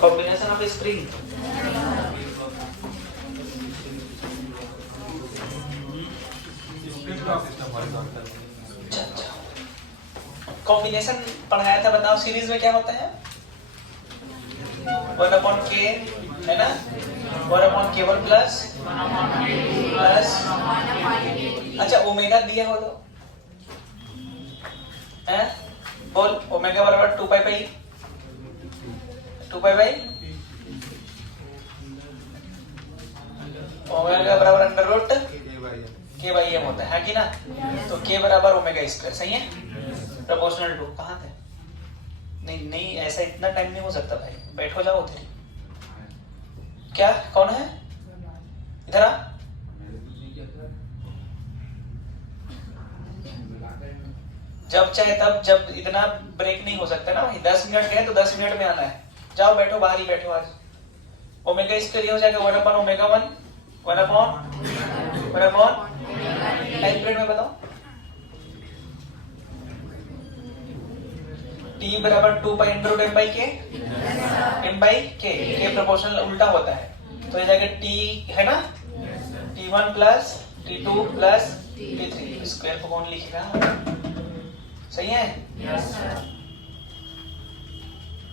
Combination of spring, combination पढ़ाया था, बताओ सीरीज में क्या होता है? 1/k है ना, 1/k1 प्लस अच्छा ओमेगा दिया हो तो है, बोल ओमेगा बराबर 2 पाई बाई ओमेगा बराबर अंडर रूट के बाई एम होता है कि ना? तो के बराबर ओमेगा स्क्वायर, सही है? प्रोपोर्शनल टू कहाँ थे? नहीं ऐसा इतना टाइम नहीं हो सकता भाई, बैठो जाओ उधर। क्या कौन है इधर आ, जब चाहे तब, जब इतना ब्रेक नहीं हो सकता ना भाई। 10 मिनट गए तो 10 मिनट में आना है। जाओ बैठो, बाहर ही बैठो आज। ओमेगा स्क्वायर हो जाएगा 1/ओमेगा 1 टाइम पीरियड में बताओ। t बराबर 2 pi under root m by k proportional उल्टा होता है, तो ये जाएगा t है ना, t1 plus t2 plus t3 square को कौन लिखेगा? सही है? Yes sir.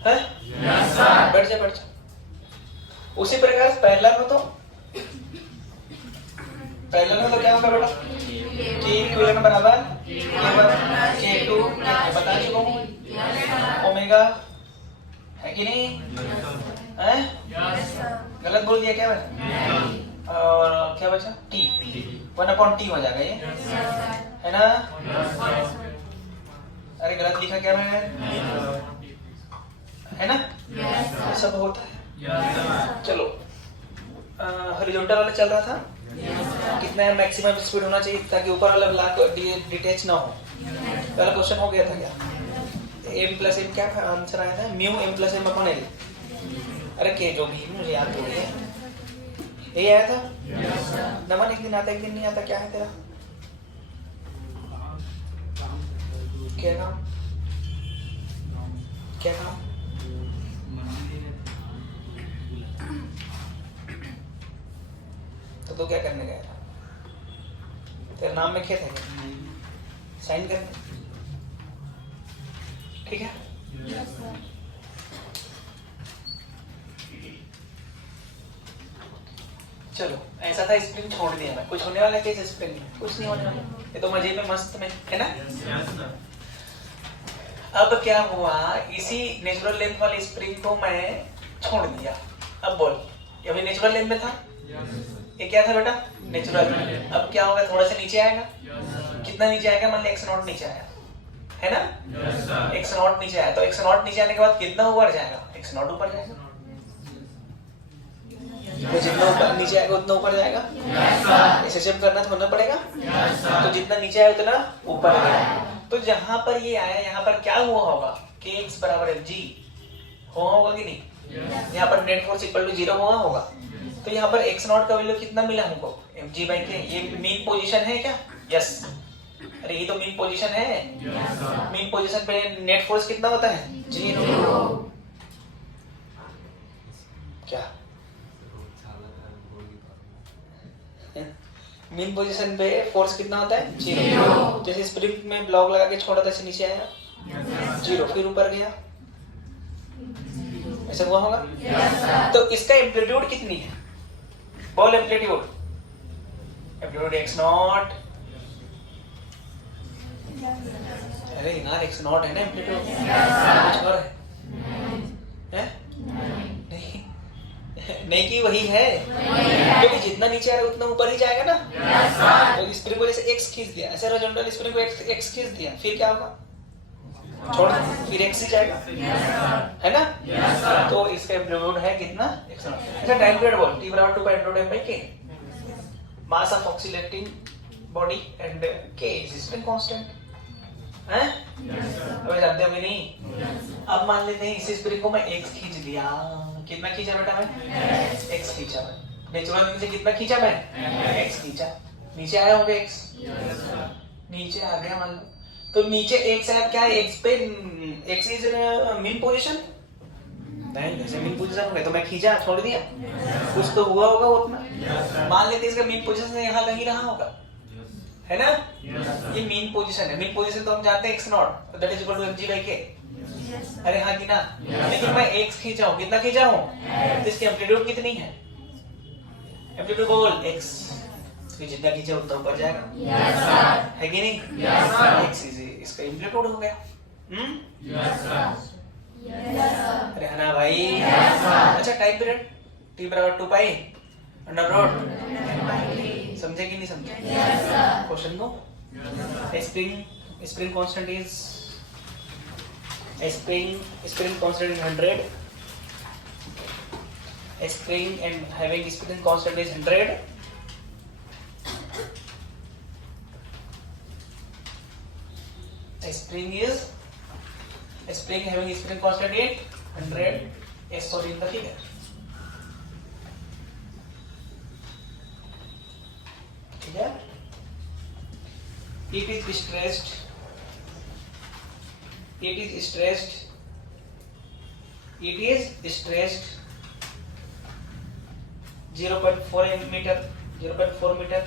है? Yes sir. बैठ जा। उसी प्रकार पहला में तो क्या होगा बेटा? k इक्विवेलेंट बराबर k2 बता चुका हूँ, ओमेगा है कि नहीं? है? गलत बोल दिया क्या मैं? और क्या बचा? t 1/t हो जाएगा ये, है ना? अरे गलत लिखा क्या मैंने? है ना? सब होता है। चलो हॉरिजॉन्टल वाला चल रहा था, कितना है मैक्सिमम स्पीड होना चाहिए ताकि ऊपर वाला ब्लॉक डिटैच ना हो? पहला क्वेश्चन हो गया था क्या? m प्लस m क्या आंसर आया था? Mu m plus m upon l। अरे के जो भी मुझे याद हो गया, यही आया था। नमन एक दिन आता एक दिन नहीं आता, क्या है तेरा? क्या काम? तो क्या करने गया था? तेरे नाम में क्या था? साइन करने, ठीक है? चलो ऐसा था, स्प्रिंग छोड़ दिया मैं। कुछ होने वाला है क्या स्प्रिंग में? कुछ नहीं होने वाला, ये तो मजे में मस्त में है ना। अब क्या हुआ, इसी नेचुरल लेंथ वाली स्प्रिंग को मैं छोड़ दिया। अब बोल, ये अभी नेचुरल लेंथ में था, ये क्या था बेटा? नेचुरल। अब क्या होगा, थोड़ा सा नीचे आएगा। कितना नीचे आएगा? मान लो x0 नीचे आया है ना, x0 नीचे आया, तो x0 नीचे आने के बाद कितना ऊपर जाएगा? x0 ऊपर जाएगा। तो जितना ऊपर नीचे आएगा उतना ऊपर जाएगा। ऐसे जब करना तो होना पड़ेगा। तो जितना नीचे आया उतना ऊपर गया। तो जहां पर ये आया, यहाँ पर क्या हुआ होगा? kx बराबर mg हुआ होगा कि नहीं? यहाँ पर नेट फोर्स इक्वल टू 0 हुआ होगा। तो यहाँ पर x0 का वैल्यू कितना मिला हमको? mg by k। ये मीन पोजीशन है क्या? यस। अरे ये तो मीन पोजीशन है। मीन पोजीशन पे नेट फोर्स कितना होता है? 0। क्या मीन पोजीशन पे फोर्स कितना होता है? 0। जैसे स्प्रिंग में ब्लॉक लगा के छोड़ा था, से नीचे आया 0, फिर ऊपर गया, ऐसा हुआ होगा। तो इसका एम्पलीट्यूड कितनी है? बोल एम्पलीट्यूड x0। अरे यार x0 है ना एम्पलीट्यूड, कुछ और है? नहीं कि वही है, क्योंकि जितना नीचे आ रहा है उतना ऊपर ही जाएगा ना। तो स्प्रिंग को जैसे x खींच दिया, ऐसे हॉरिजॉन्टल स्प्रिंग को x खींच दिया, फिर क्या होगा? छोड़, फिर x ही जाएगा, है ना? तो इसका एम्पलीट्यूड है कितना? x0। अच्छा टाइम पीरियड बोल, t बराबर 2 pi under root m by k। Mass of oscillating body and k is spring constant है। अबे जानते हो कि नहीं? अब मान लेते हैं इस स्प्रिंग को मैं x खींच दिया, कितना खींचा बेटा मैं? x खींचा मैं। नेचुरल से कितना खींचा मैं? x खींचा। नीचे आया होगा x, नीचे आ गया मान लो। तो नीचे x है, क्या है? x पे x इज मीन पोजीशन नहीं, जैसे मीन पोजीशन हो गया तो मैं खींचा, छोड़ दिया, कुछ तो हुआ होगा वो अपना। मान लेते इसका मीन पोजीशन यहाँ कहीं रहा होगा, है ना? ये मीन पोजीशन है। मीन पोजीशन तो हम जानते हैं x naught that is equal to mg/k। अरे हाँ कि ना? लेकिन मैं x खींचा हूँ, कितना खींचा हूँ? तो इसकी एम्पलीट्यूड कितनी है? एम्पलीट्यूड बोल x, तो जितना खींचा उतना ऊपर जाएगा, है कि नहीं? x इसका एम्पलीट्यूड हो गया। अरे है ना भाई? अच्छा, टाइम पीरियड t बराबर 2 पाई अंडर रूट, समझे कि नहीं समझे? क्वेश्चन दो। Spring constant is spring constant is 100। Spring and having spring constant is 100। Spring having spring constant is 100 as shown in the figure. Clear? It is stressed 0.4 meter.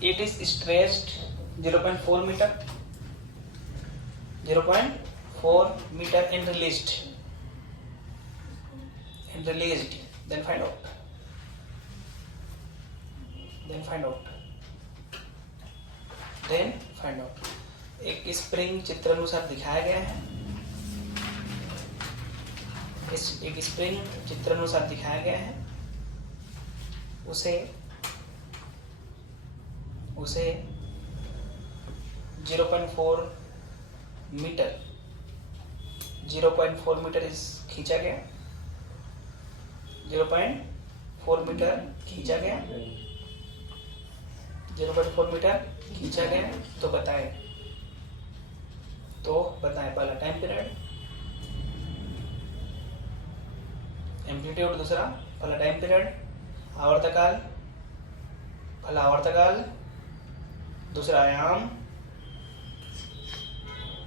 It is stressed 0.4 meter. 0.4 meter and released. Then find out. एक spring चित्रानुसार दिखाया गया है। एक spring चित्रानुसार दिखाया गया है। उसे 0.4 metre इस खींचा गया। 0.4 मीटर खींचा गया। 0.4 मीटर खींचा गया। तो बताएं पहला टाइम पीरियड, एम्पलीट्यूड दूसरा, पहला टाइम पीरियड, आवर्तकाल, पहला आवर्तकाल, दूसरा आयाम,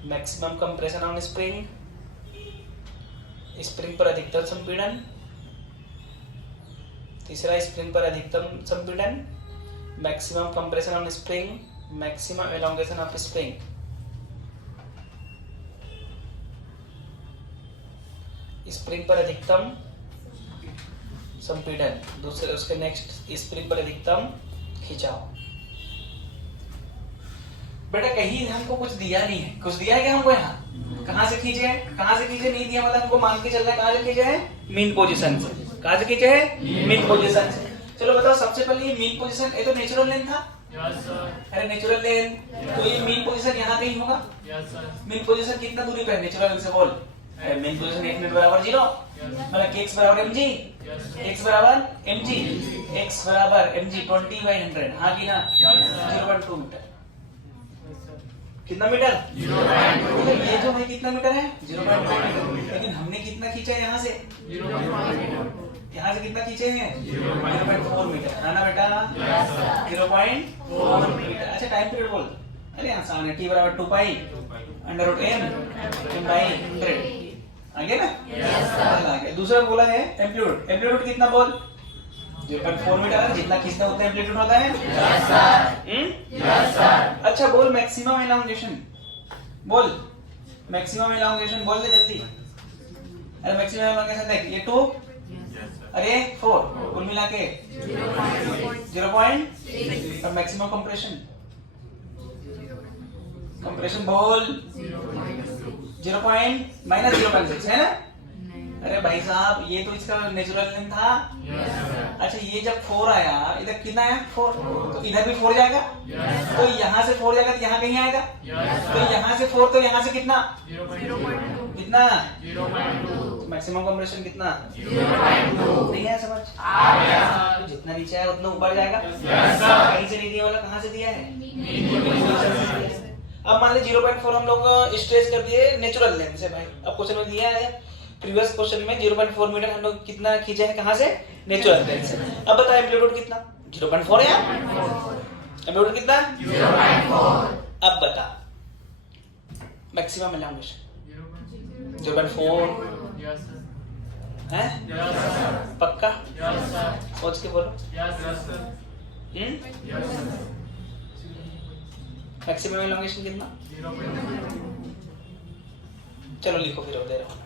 maximum compression on spring, spring पर अधिकतम संपीड़न, तीसरा स्प्रिंग पर अधिकतम संपीड़न, maximum compression on spring, maximum elongation of spring, spring पर अधिकतम संपीड़न, दूसरे उसके नेक्स्ट स्प्रिंग पर अधिकतम खिंचाव। बेटा कहीं हमको कुछ दिया नहीं है, कुछ दिया है क्या हमको? यहाँ कहाँ से खींचे नहीं दिया, मतलब हमको मान के चल रहा है कहाँ से खींचे है? मीन पोजीशन से। कहाँ से खींचे है? मीन पोजीशन से। चलो बताओ, सबसे पहले ये मीन पोजीशन, ये तो नेचुरल लेंथ था। अरे नेचुरल लेंथ, तो ये मीन पोजीशन यहाँ कहीं होगा। मीन पोजीशन कितना दूरी पे है नेचुरल लेंथ से? बोल। मीन पोजीशन 1 मिनट बराबर 0, मतलब x बराबर mg, x बराबर mg 20/100, हाँ कि ना? 0.2 मीटर। कितना मीटर? 0.2। ये जो है कितना मीटर है? 0.2 मीटर। लेकिन हमने कितना खींचा यहाँ से? 0.2। कितना खींचे हैं? 0.4 मीटर, है ना बेटा? 0.4 मीटर। अच्छा, टाइम पीरियड बोल। अरे आसान है, t बराबर 2 pi under root m by 100। आगे ना? आगे। दूसरा बोला है एम्पलीट्यूड कितना बोल? 0.4 मीटर है, जितना खींचता उतना एम्पलीट्यूड होता है। अच्छा बोल मैक्सिमम एलोंगेशन, बोल मैक्सिमम एलोंगेशन, बोल दे जल्दी। अरे मैक्सिमम एलोंगेशन देख, ये 2, अरे 4, कुल मिला के 0.6। और मैक्सिमम कंप्रेशन बोल 0.6 है ना? अरे भाई साहब, ये तो इसका नेचुरल लेंथ था। अच्छा, ये जब 4 आया, इधर कितना आया? 4, तो इधर भी 4 जाएगा। तो यहाँ से 4 जाएगा तो यहाँ कहीं आएगा। तो यहाँ से 4, तो यहाँ से कितना? कितना? 0.2। मैक्सिमम कंप्रेशन कितना? 0.2। नहीं है समझ? तो जितना नीचे आया उतना ऊपर जाएगा। कहीं से नहीं दिया वाला, कहाँ से दिया है? अब मान लीजिए 0.4 हम लोग स्ट्रेच कर दिए नेचुरल लेंथ से। भाई अब क्वेश्चन में दिया है, प्रीवियस क्वेश्चन में 0.4 मीटर हम लोग कितना खींचा है? कहाँ से? नेचुरल लेंथ से। अब बताओ एम्पलीट्यूड कितना? 0.4 है। एम्पलीट्यूड कितना? 0.4। अब बता मैक्सिमम एलोंगेशन 0.4 है? पक्का? सोच के बोलो। मैक्सिमम एलोंगेशन कितना? चलो लिखो फिर दे रहा हूँ।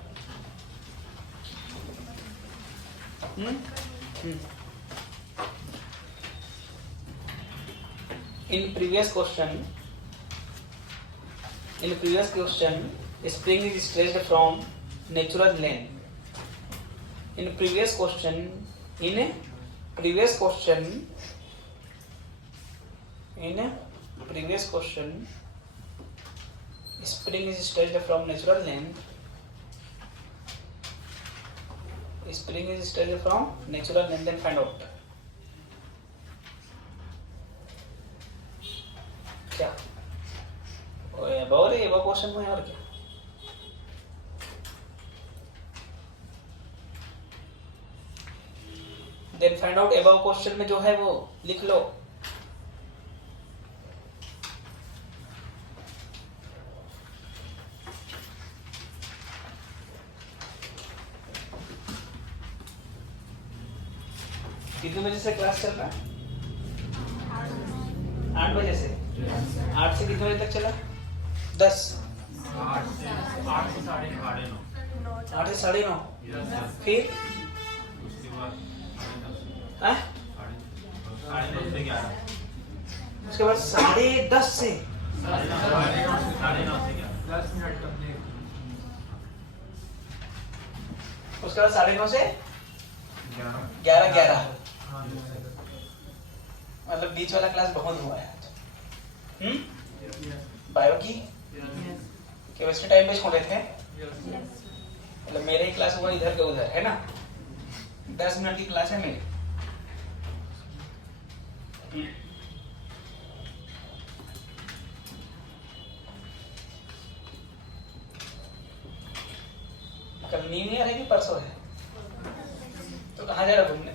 In previous question, spring is stretched from natural length. In previous question, spring is stretched from natural length. Then find out. क्या? बहुत क्वेश्चन में और क्या? Then find out above question में जो है वो लिख लो। कितने बजे से क्लास चल रहा है? 8 बजे से। 8 से कितने बजे तक चला? 10। 8 से 9:30। 8 से 9:30। फिर उसके बाद हाँ? 9:30 से 11। उसके बाद 10:30 से 9:30 से 10 मिनट करने। उसके बाद 9:30 से 11। मतलब बीच वाला क्लास बहुत हुआ है आज। बायो की केमिस्ट्री टाइम पे छोड़े थे, मतलब मेरे ही क्लास हुआ इधर के उधर है ना। 10 मिनट की क्लास है मेरी। कल न्यू ईयर है कि परसों है? तो कहाँ जा रहा घूमने?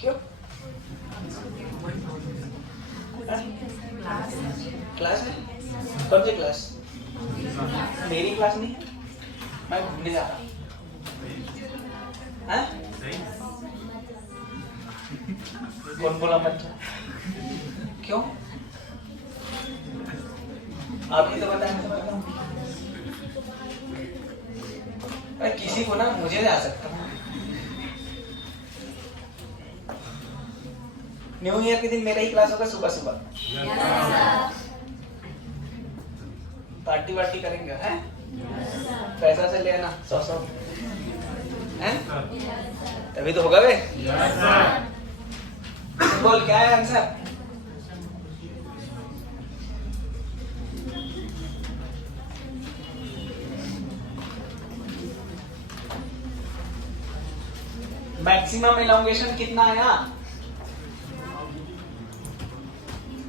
क्यों? क्लास है? कौन सी क्लास? मेरी क्लास नहीं है, मैं घूमने जा रहा हूँ। कौन बोला मत? क्यों? आप ही तो बताएं, मैं बताऊं। अरे किसी को ना मुझे जा सकता हूँ। न्यू ईयर के दिन मेरा ही क्लास होगा सुबह। पार्टी करेंगे हैं? पैसा से लेना 100 हैं? तभी तो होगा बे। बोल क्या है आंसर? मैक्सिमम एलोंगेशन कितना आया?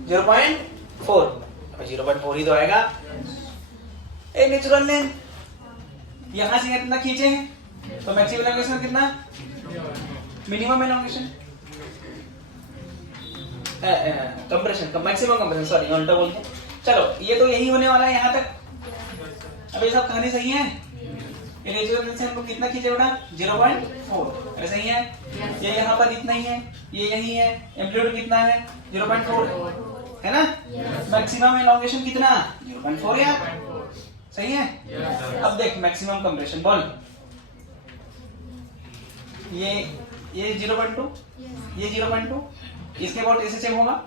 0.4। 0.4 ही तो आएगा। ए नेचुरल लेंथ यहां से कितना खींचे हैं तो मैक्सिमम एलोंगेशन कितना? Minimum elongation compression maximum compression, sorry उल्टा बोल दिया। चलो ये तो यही होने वाला है यहाँ तक। अब ये सब कहानी सही है? ये नेचुरल लेंथ से हमको कितना खींचे बेटा? 0.4। अरे सही है? ये यहाँ पर इतना ही है, ये यही है। एम्पलीट्यूड कितना है? 0.4 है ना? मैक्सिमम एलोंगेशन कितना? 0.4 यार, सही है? अब देख मैक्सिमम कंप्रेशन बोल। ये 0.2, ये 0.2, इसके अबाउट ऐसे चेक होगा,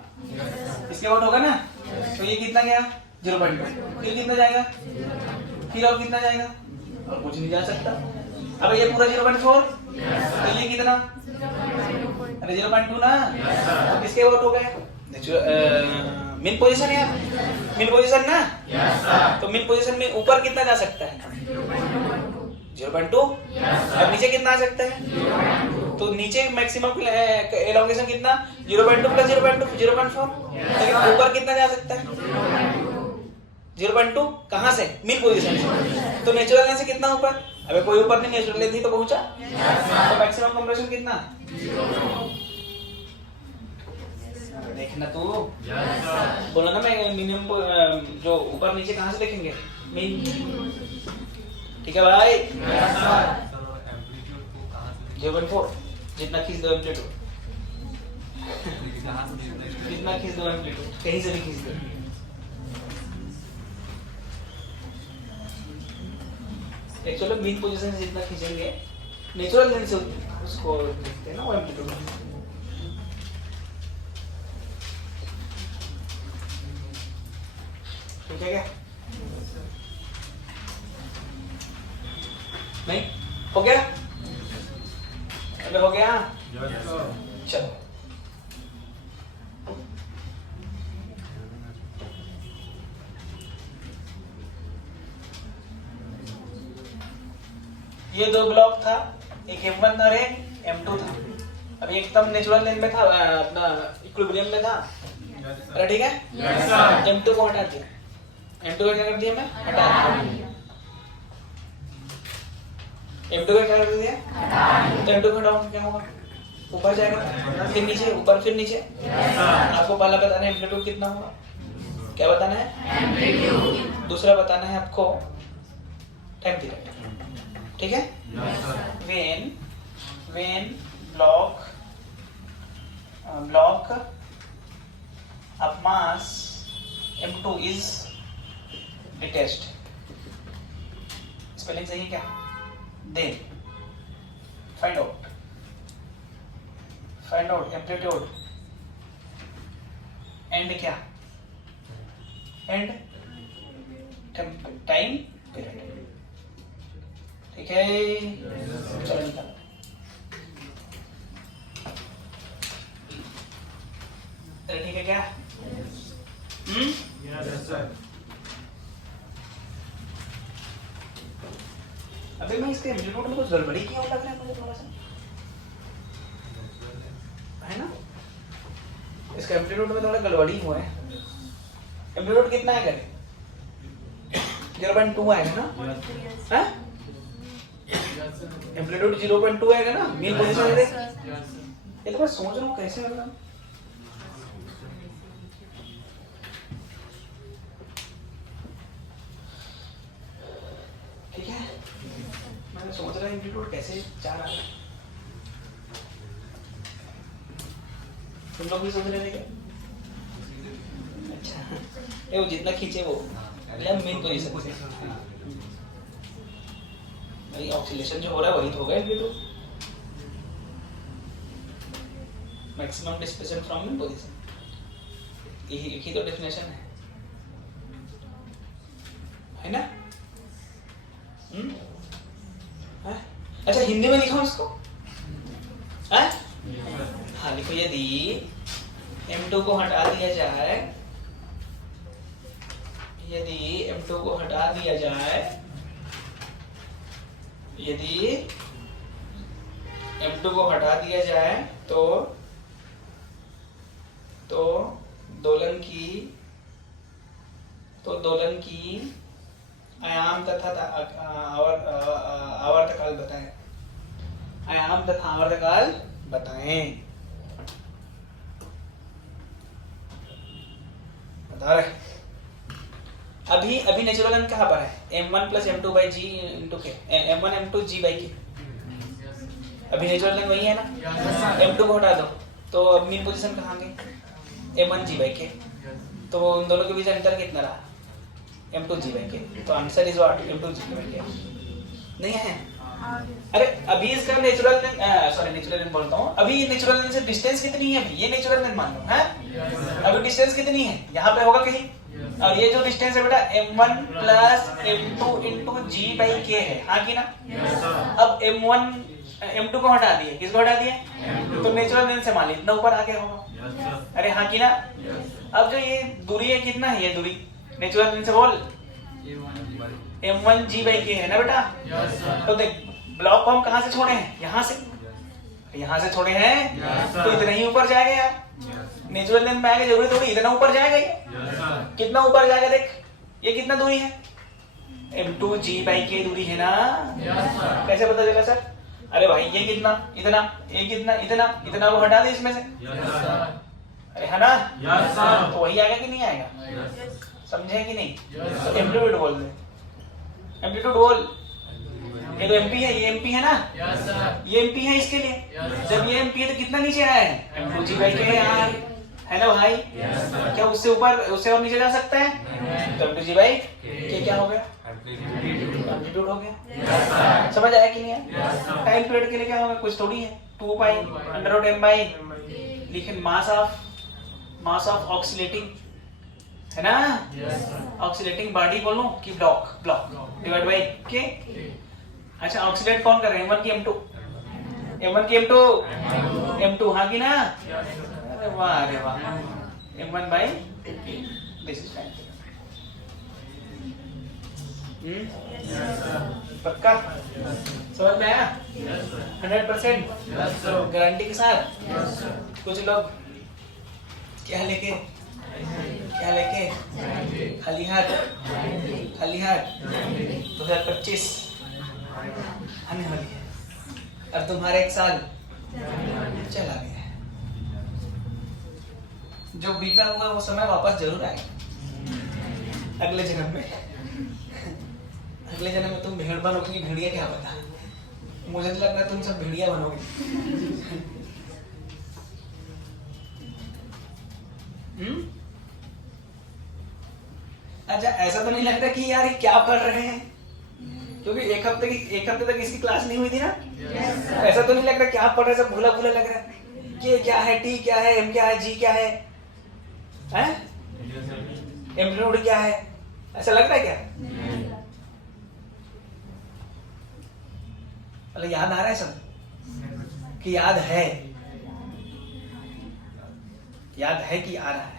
इसके अबाउट होगा ना? तो ये कितना गया? 0.2। फिर कितना जाएगा? फिर और कितना जाएगा? और कुछ नहीं जा सकता। अब ये पूरा 0.4, तो ये कितना? अरे 0.2 ना? तो किसके अबाउट हो गए? मिन पोजीशन है, मिन पोजीशन ना? तो मिन पोजीशन में ऊपर कितना जा सकता है? 0.2। अब नीचे कितना आ सकता है? तो नीचे मैक्सिमम एलोंगेशन कितना? 0.2 प्लस 0.2 0.4। लेकिन ऊपर कितना जा सकता है? 0.2 कहाँ से? मिन पोजीशन से। तो नेचुरल लेंथ से कितना ऊपर? अबे कोई ऊपर नहीं, नेचुरल लेंथ ही तो पहुंचा। तो मैक्सिमम कंप्रेशन कितना? देखना तू यस सर बोला ना मैं मिनिमम जो ऊपर नीचे कहाँ से देखेंगे मीन। ठीक है भाई। यस सर एम्पलीट्यूड को कहां से 0.4 जितना खींच दो एम्पलीट्यूड कहां से देखना है? जितना खींच दो एम्पलीट्यूड कहीं से भी खींच दो। एक्चुअली मीन पोजीशन से जितना खींचेंगे नेचुरल लेंस से उसको देखते हैं ना वो एम्पलीट्यूड। ठीक है क्या? नहीं हो गया? अबे हो गया? यस सर चलो ये दो ब्लॉक था, एक M1 था और एक M2 था। अभी एकदम नेचुरल लेन में था, अपना इक्विलिब्रियम में था। यस अरे ठीक है? यस सर M2 को हटा दिया। M2 को क्या कर दिया मैं? हटा दिया। M2 को क्या कर दिया? तो M2 को हटाओ क्या होगा? ऊपर जाएगा, फिर नीचे, ऊपर फिर नीचे। यस सर आपको पहला बताना है एम्पलीट्यूड कितना होगा। क्या बताना है? एम्पलीट्यूड। दूसरा बताना है आपको टाइम पीरियड। ठीक है? Yes sir when block of mass M2 is detached, spelling सही है क्या? then find out amplitude and क्या? and time period। ठीक है? चलो निकालो। ठीक है क्या? यस सर अबे मैं इसके एम्पलीट्यूड में कुछ गड़बड़ी किया हुआ लग रहा है मुझे थोड़ा सा, है ना? इसका एम्पलीट्यूड में थोड़ा गड़बड़ी हुआ है। एम्पलीट्यूड कितना है करे? 0.2 आएगा ना? हाँ? एम्पलीट्यूड 0.2 आएगा ना? मीन पोजीशन में देख। ये तो मैं सोच रहा हूँ कैसे लग रहा है। ठीक है? मैं सोच रहा हूँ एम्पलीट्यूड कैसे जा रहा है। तुम लोग भी सोच रहे थे क्या? अच्छा ये वो जितना खींचे वो मेन पोजीशन से भाई ऑक्सीलेशन जो हो रहा है वही तो होगा amplitude. Maximum displacement from main position, यही एक ही तो डेफिनेशन है ना? हाँ? अच्छा हिंदी में लिखा इसको? हाँ? हाँ लिखो, यदि M2 को हटा दिया जाए, यदि M2 को हटा दिया जाए, यदि M2 को हटा दिया जाए तो दोलन की आयाम तथा आवर्तकाल बताएं। आयाम तथा आवर्तकाल बताएं। बता रहे अभी नेचुरल लेंथ कहाँ पर है? M1 plus M2 by G into के, M1 M2 G बाई के। अभी नेचुरल लेंथ वही है ना? M2 को हटा दो तो अब मीन पोजीशन कहाँ गई? M1 G बाई के। तो उन दोनों के बीच अंतर कितना रहा? M2 G बाई के। तो answer is what? M2 G by के। नहीं है? अरे अभी इसका नेचुरल लेंथ बोलता हूँ। अभी नेचुरल लेंथ से डिस्टेंस कितनी है? अभी ये नेचुरल लेंथ मान लो है। अभी डिस्टेंस कितनी है? यहाँ पे होगा कहीं। और ये जो डिस्टेंस है बेटा M1 plus M2 into G by के है, हाँ की ना? अब M2 को हटा दिए, किसको हटा दिए? तो नेचुरल लेंथ से मान ली इतना ऊपर आ गया होगा। अरे हाँ की ना? अब जो ये दूरी है कितना है? ये दूरी नेचुरल लेंथ से बोल M1 G बाई के है ना बेटा? तो देख ब्लॉक को हम कहाँ से छोड़े हैं? यहाँ से छोड़े हैं। तो इतना ही ऊपर जाएगा यार। नेचुरल लेंथ में आएगा जरूरी थोड़ी इतना ऊपर जाएगा। ये कितना ऊपर जाएगा? देख ये कितना दूरी है? M2 G बाई के दूरी है ना? कैसे पता चला सर? अरे भाई ये कितना, इतना, ये कितना, इतना, इतना वो हटा दे इसमें से। अरे है ना? Yes, sir. तो वही आएगा कि नहीं आएगा? Yes. समझे कि नहीं? Yes, तो sir. एम्पलीट्यूड बोल दे, एम्पलीट्यूड बोल। ये तो एमपी है, ये एमपी है ना? Yes, sir. ये एमपी है इसके लिए। Yes, जब ये एमपी है तो कितना नीचे आया है? M2G by K यार, है ना भाई? Yes, sir. क्या उससे ऊपर, उससे और नीचे जा सकता है? तो M2G by K क्या हो गया? Amplitude. एम्पलीट्यूड हो गया। Yes, sir. समझ आया कि नहीं आया? Yes, sir. टाइम पीरियड के लिए क्या होगा? कुछ थोड़ी है, 2 pi under root m by, लेकिन मास ऑफ ऑक्सीलेटिंग है ना? Yes, sir. ऑक्सीलेटिंग बॉडी बोलूं कि ब्लॉक डिवाइड बाई के। अच्छा, ऑक्सीलेट कौन कर रहे हैं? M1 की M2, M1 की M2, M2 हाँ की ना? अरे वाह, M1 by this is time. पक्का समझ में आया? 100% Yes, sir. गारंटी के साथ। Yes, sir. कुछ लोग क्या लेके खाली हाथ 2025 आने वाली है और तुम्हारा 1 साल चला गया है। जो बीता हुआ वो समय वापस जरूर आएगा अगले जन्म में। अगले जन्म में तुम भेड़ बनोगे कि भेड़िया, क्या पता? मुझे तो लग रहा है तुम सब भेड़िया बनोगे। अच्छा, ऐसा तो नहीं लगता कि यार ये क्या पढ़ रहे हैं? क्योंकि एक हफ्ते तक इसकी क्लास नहीं हुई थी ना? Yes, sir. ऐसा तो नहीं लग रहा क्या पढ़ रहे, सब भूला भूला लग रहा है। के क्या है, टी क्या है, एम क्या है, जी क्या है, Yes, sir. एम्पलीट्यूड क्या है? ऐसा लग रहा है क्या? मतलब याद आ रहा है सब कि याद है कि आ रहा है?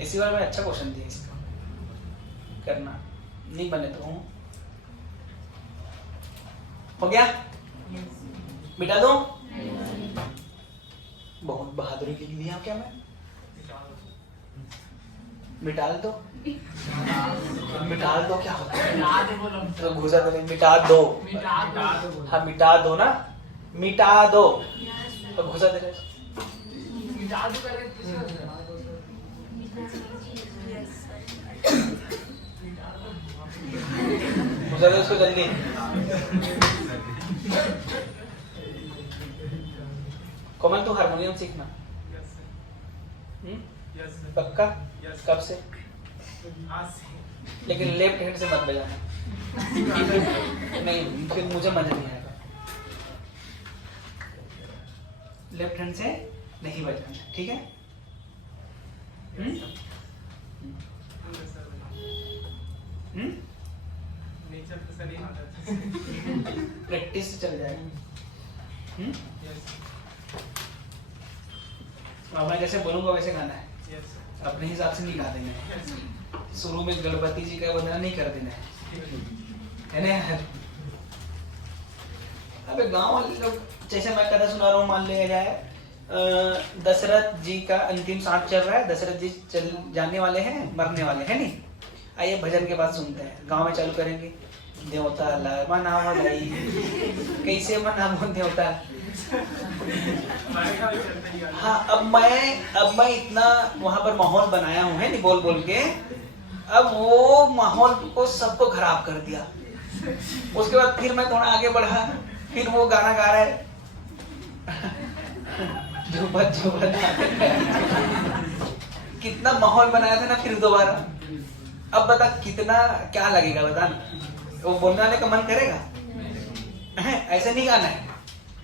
इसी बार में अच्छा क्वेश्चन दिया, इसका करना नहीं बने तो हो गया? मिटा दो? बहुत बहादुरी के लिए दिया क्या मैं? मिटाल दो क्या होता है? तो घुसा दे, मिटा दो। हाँ मिटा दो ना, मिटा दो तो घुसा दे रहे। घुसा दे उसको जल्दी। कोमल तू हारमोनियम सीखना। Yes, sir. पक्का? Yes. कब से? आज से. लेकिन लेफ्ट हैंड से मत बजाना। नहीं, फिर मुझे मजा नहीं आएगा। लेफ्ट हैंड से नहीं बजाना, ठीक है? नेचर तो सही हालत है. प्रैक्टिस से चल जाएगा। Yes. अब मैं जैसे बोलूंगा वैसे गाना है, Yes, sir. अपने हिसाब से नहीं गा देना है। Yes, sir. शुरू में गणपति जी का वंदना नहीं कर देना है ना यार? अबे गांव वाले लोग, जैसे मैं कथा सुना रहा हूँ, मान लिया जाए दशरथ जी का अंतिम सांस चल रहा है, दशरथ जी चल जाने वाले हैं, मरने वाले हैं नहीं। आइए भजन के बाद सुनते हैं। गांव में चालू करेंगे, देवता मना मनाई, कैसे मना देवता। हाँ, अब मैं इतना वहां पर माहौल बनाया हूँ है नहीं, बोल बोल के, अब वो माहौल को सबको खराब कर दिया। उसके बाद फिर मैं थोड़ा आगे बढ़ा, फिर वो गाना गा रहा है झुपत कितना माहौल बनाया था ना, फिर दोबारा। अब बता कितना क्या लगेगा, बता ना। वो बोलने वाले का मन करेगा? ऐसे नहीं गाना है।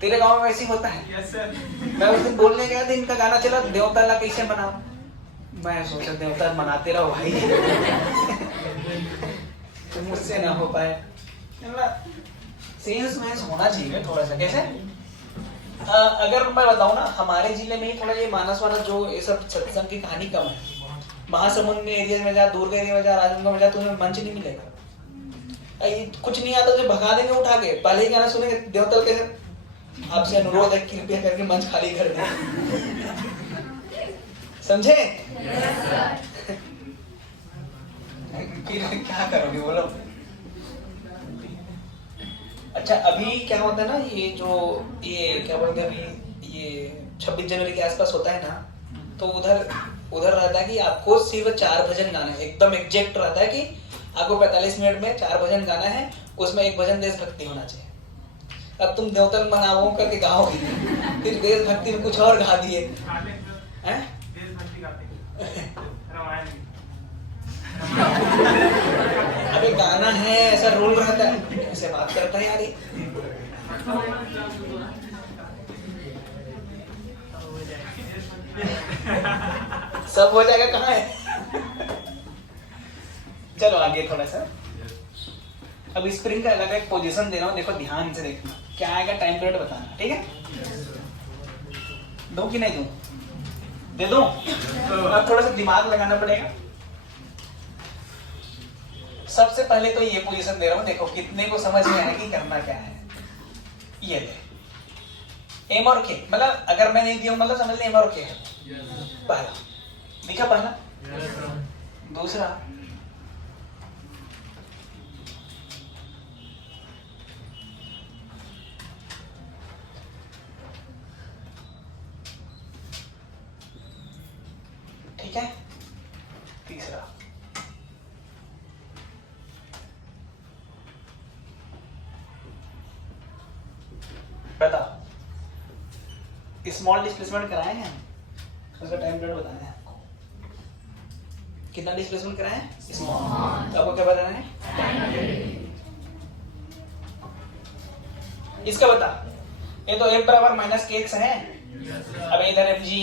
तेरे गांव में वैसे ही होता है। Yes, sir. मैं उस दिन बोलने गया था, इनका गाना चला, देवता ला कैसे मनाओ। मैं सोचा देवता मनाते रहो भाई। तो मुझसे ना हो पाए। सेंस मैच होना चाहिए थोड़ा सा। कैसे? अगर मैं बताऊं ना, हमारे जिले में ही थोड़ा ये मानस वानस जो ये सब सत्संग की कहानी कम है। महासमुंद में एरिया में जा, दूर के एरिया में जा, राजनांदगांव में जा, तुम्हें मंच नहीं मिलेगा। कुछ नहीं आता तो भगा देंगे उठा के। पहले ही गाना सुनेंगे, देवता कैसे, आपसे अनुरोध है कृपया करके मंच खाली कर दें। समझे? फिर क्या करोगे बोलो? अच्छा अभी क्या होता है ना, ये जो ये क्या बोलते हैं अभी, ये 26 जनवरी के आसपास होता है ना, तो उधर रहता है कि आपको सिर्फ 4 भजन गाना है, एकदम एग्जैक्ट रहता है कि आपको 45 मिनट में 4 भजन गाना है, उसमें एक भजन देशभक्ति होना चाहिए। अब तुम देवतल मनाओ करके गाओगे, फिर देशभक्ति में कुछ और गा दिए हैं? अबे गाना है, ऐसा रूल रहता है, ऐसे बात करता है यार ये। सब हो जाएगा, कहाँ है? चलो आगे थोड़ा सा। अब स्प्रिंग का अलग एक पोजीशन दे रहा हूँ, देखो ध्यान से देखना क्या आएगा, टाइम पीरियड बताना, ठीक है? दूं कि नहीं दूं? दे दूं? अब थोड़ा सा दिमाग लगाना पड़ेगा। सबसे पहले तो ये पोजीशन दे रहा हूँ, देखो कितने को समझ में आएगी करना क्या है। ये ले एम और के, मतलब अगर मैं नहीं दिया मतलब समझ ले एम और के है। पहला दिखा, पहला दूसरा ठीक है, तीसरा बता, स्मॉल डिस्प्लेसमेंट कराए हैं, उसका टाइम पीरियड बताना है आपको। कितना डिस्प्लेसमेंट कराए हैं? स्मॉल। तो आपको क्या बताना है? इसका बता, ये तो f बराबर माइनस के एक्स है। अब इधर एम जी,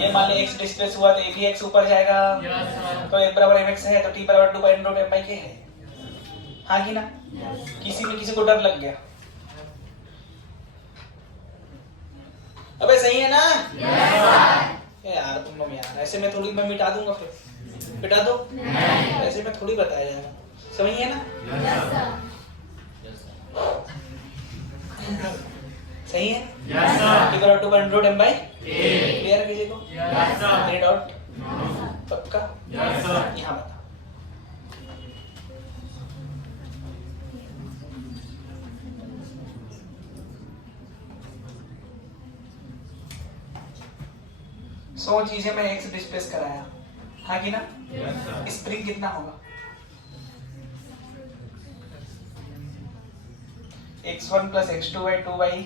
ये मान लो x डिस्प्लेस हुआ तो ये भी x ऊपर जाएगा, तो f बराबर एम एक्स है, तो t बराबर 2 पाई रूट m बाई के है, हाँ कि ना? किसी को डर लग गया? अबे सही है ना? यार तुम लोग यार, ऐसे में थोड़ी मैं मिटा दूंगा, फिर मिटा दो, ऐसे में थोड़ी बताया जाएगा, समझ है ना? सही है? इधर 2 pi root m by clear है किसी को? थ्री डॉट पक्का? यहाँ बता, सौ चीजें मैं एक्स डिस्प्लेस कराया, हाँ कि ना? स्प्रिंग कितना होगा? x1 plus x2 by 2 by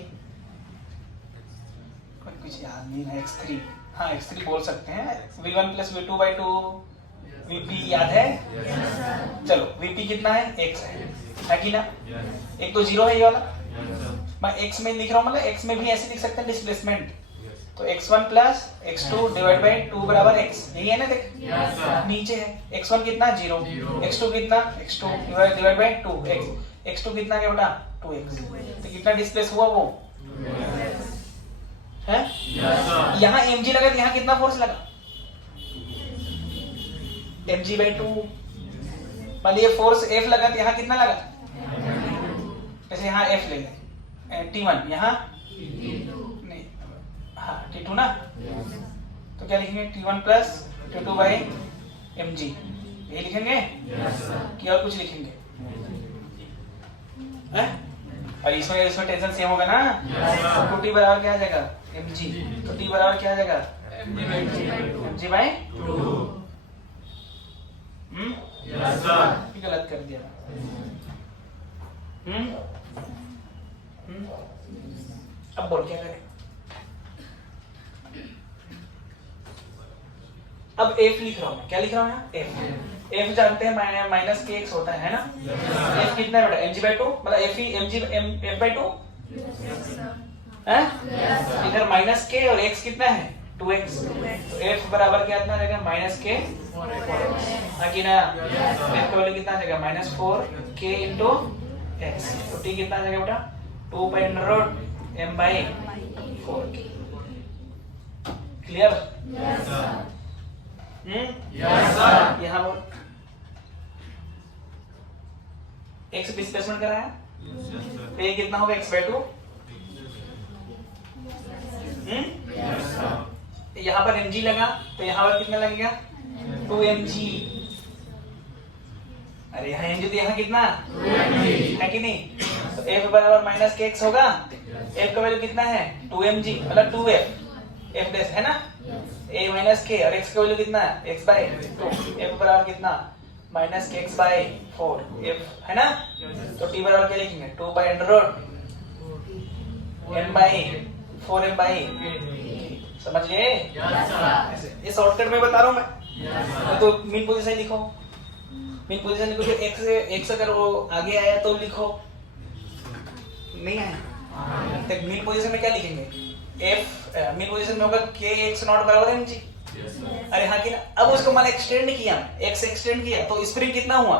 कुछ याद नहीं है, x3, हाँ x3 बोल सकते हैं, v1 plus v2 by 2 vp याद है? चलो vp कितना है? x है कि ना? एक तो जीरो है ये वाला, मैं x में लिख रहा हूँ, मतलब x में भी ऐसे लिख सकते हैं डिस्प्लेसमेंट, तो x1 plus x2 divide by 2 बराबर x, यही है ना? देख नीचे है x1 कितना? 0, x2 कितना? x2 डिवाइड बाई 2 x2 कितना क्या बेटा? 2x, तो कितना डिस्प्लेस हुआ वो है? यहाँ mg लगा तो यहाँ कितना फोर्स लगा? mg बाई 2, मान लीजिए फोर्स f लगा तो यहाँ कितना लगा? जैसे यहाँ f ले लें, t1 यहाँ नहीं, हाँ t2 ना, तो क्या लिखेंगे? t1 plus t2 by mg, यही लिखेंगे कि और कुछ लिखेंगे? है? और इसमें टेंशन सेम होगा ना, तो t बराबर क्या आ जाएगा? mg, तो t बराबर क्या आ जाएगा? mg by 2। गलत कर दिया। अब बोल क्या करें? अब f लिख रहा हूँ, क्या लिख रहा हूँ यहाँ? f जानते हैं माइनस के एक्स होता है ना? f कितना है बेटा? mg बाई 2, मतलब f ही f बाई 2 है? इधर माइनस के और x कितना है? 2x, तो f बराबर क्या आ जाएगा? माइनस के, हाँ कि ना? f का वैल्यू कितना आ जाएगा? माइनस 4k इंटू x, तो t कितना आ जाएगा बेटा? 2 pi root m by 4k। Clear? यहाँ बोल, x डिस्प्लेसमेंट कराया, तो ये कितना होगा? x by 2। यहाँ पर mg लगा तो यहाँ पर कितना लगेगा? 2mg। अरे यहाँ mg तो यहाँ कितना है कि नहीं? तो f बराबर माइनस के एक्स होगा। f का वैल्यू कितना है 2mg मतलब 2f f डैश है ना, a माइनस के, और x का वैल्यू कितना है x बाय 2, f बराबर कितना माइनस के एक्स बाय 4 f है ना। तो t बराबर क्या लिखेंगे 2 by under root m by 4m by, समझ गए? ऐसे ये शॉर्टकट में बता रहा हूँ मैं। तो मीन पोजीशन लिखो, मीन पोजीशन लिखो, x अगर वो आगे आया तो लिखो, नहीं आया तो मीन पोजीशन में क्या लिखेंगे f मीन पोजीशन में होगा k x नॉट बराबर mg। अरे हाँ कि ना। अब उसको मैंने एक्सटेंड किया, x एक्सटेंड किया तो स्प्रिंग कितना हुआ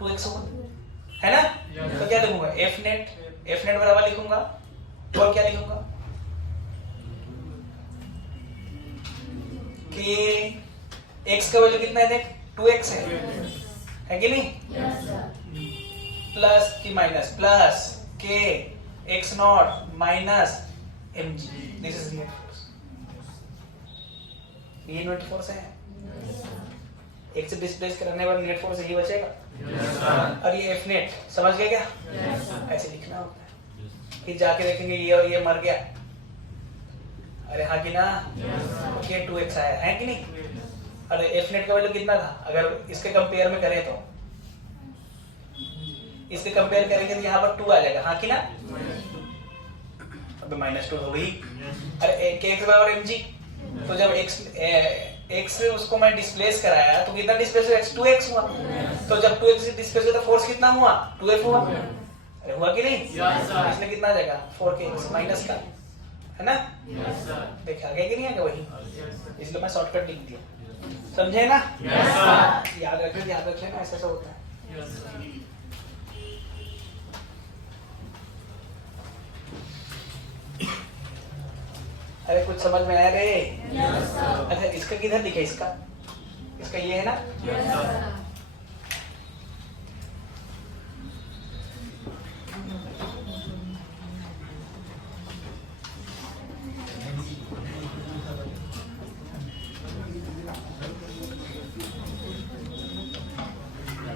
2x होगा, है ना। तो क्या लिखूंगा f नेट बराबर लिखूंगा, और क्या लिखूंगा कि x का वैल्यू कितना है देख 2x है कि नहीं, प्लस की minus plus k x not minus mg, this is net force. ये नेट फोर्स है, x से डिस्प्लेस करने पर नेट फोर्स यही बचेगा। और ये f नेट समझ गए क्या? ऐसे लिखना होता है। फिर जाके देखेंगे ये और ये मर गया, अरे हाँ कि ना, k 2x आया है कि नहीं। अरे f नेट का वैल्यू कितना था, अगर इसके कंपेयर में करें तो इसके कंपेयर करेंगे तो यहाँ पर 2 आ जाएगा, हाँ कि ना। अब -2 हो गई। अरे k बराबर mg, तो जब x से उसको मैं डिस्प्लेस कराया तो कितना डिस्प्लेस हुआ 2x हुआ। तो जब 2x से डिस्प्लेस हुआ तो फोर्स कितना हुआ 2f हुआ। अरे हुआ कि नहीं? इसमें कितना आ जाएगा 4kx माइनस का, है ना। देखा आगे कि नहीं आगे वही, इसलिए मैं शॉर्टकट लिख दिया, समझे ना। याद रखें ना, ऐसा होता है। अरे कुछ समझ में आया रे? अच्छा इसका किधर दिखा, इसका ये है ना।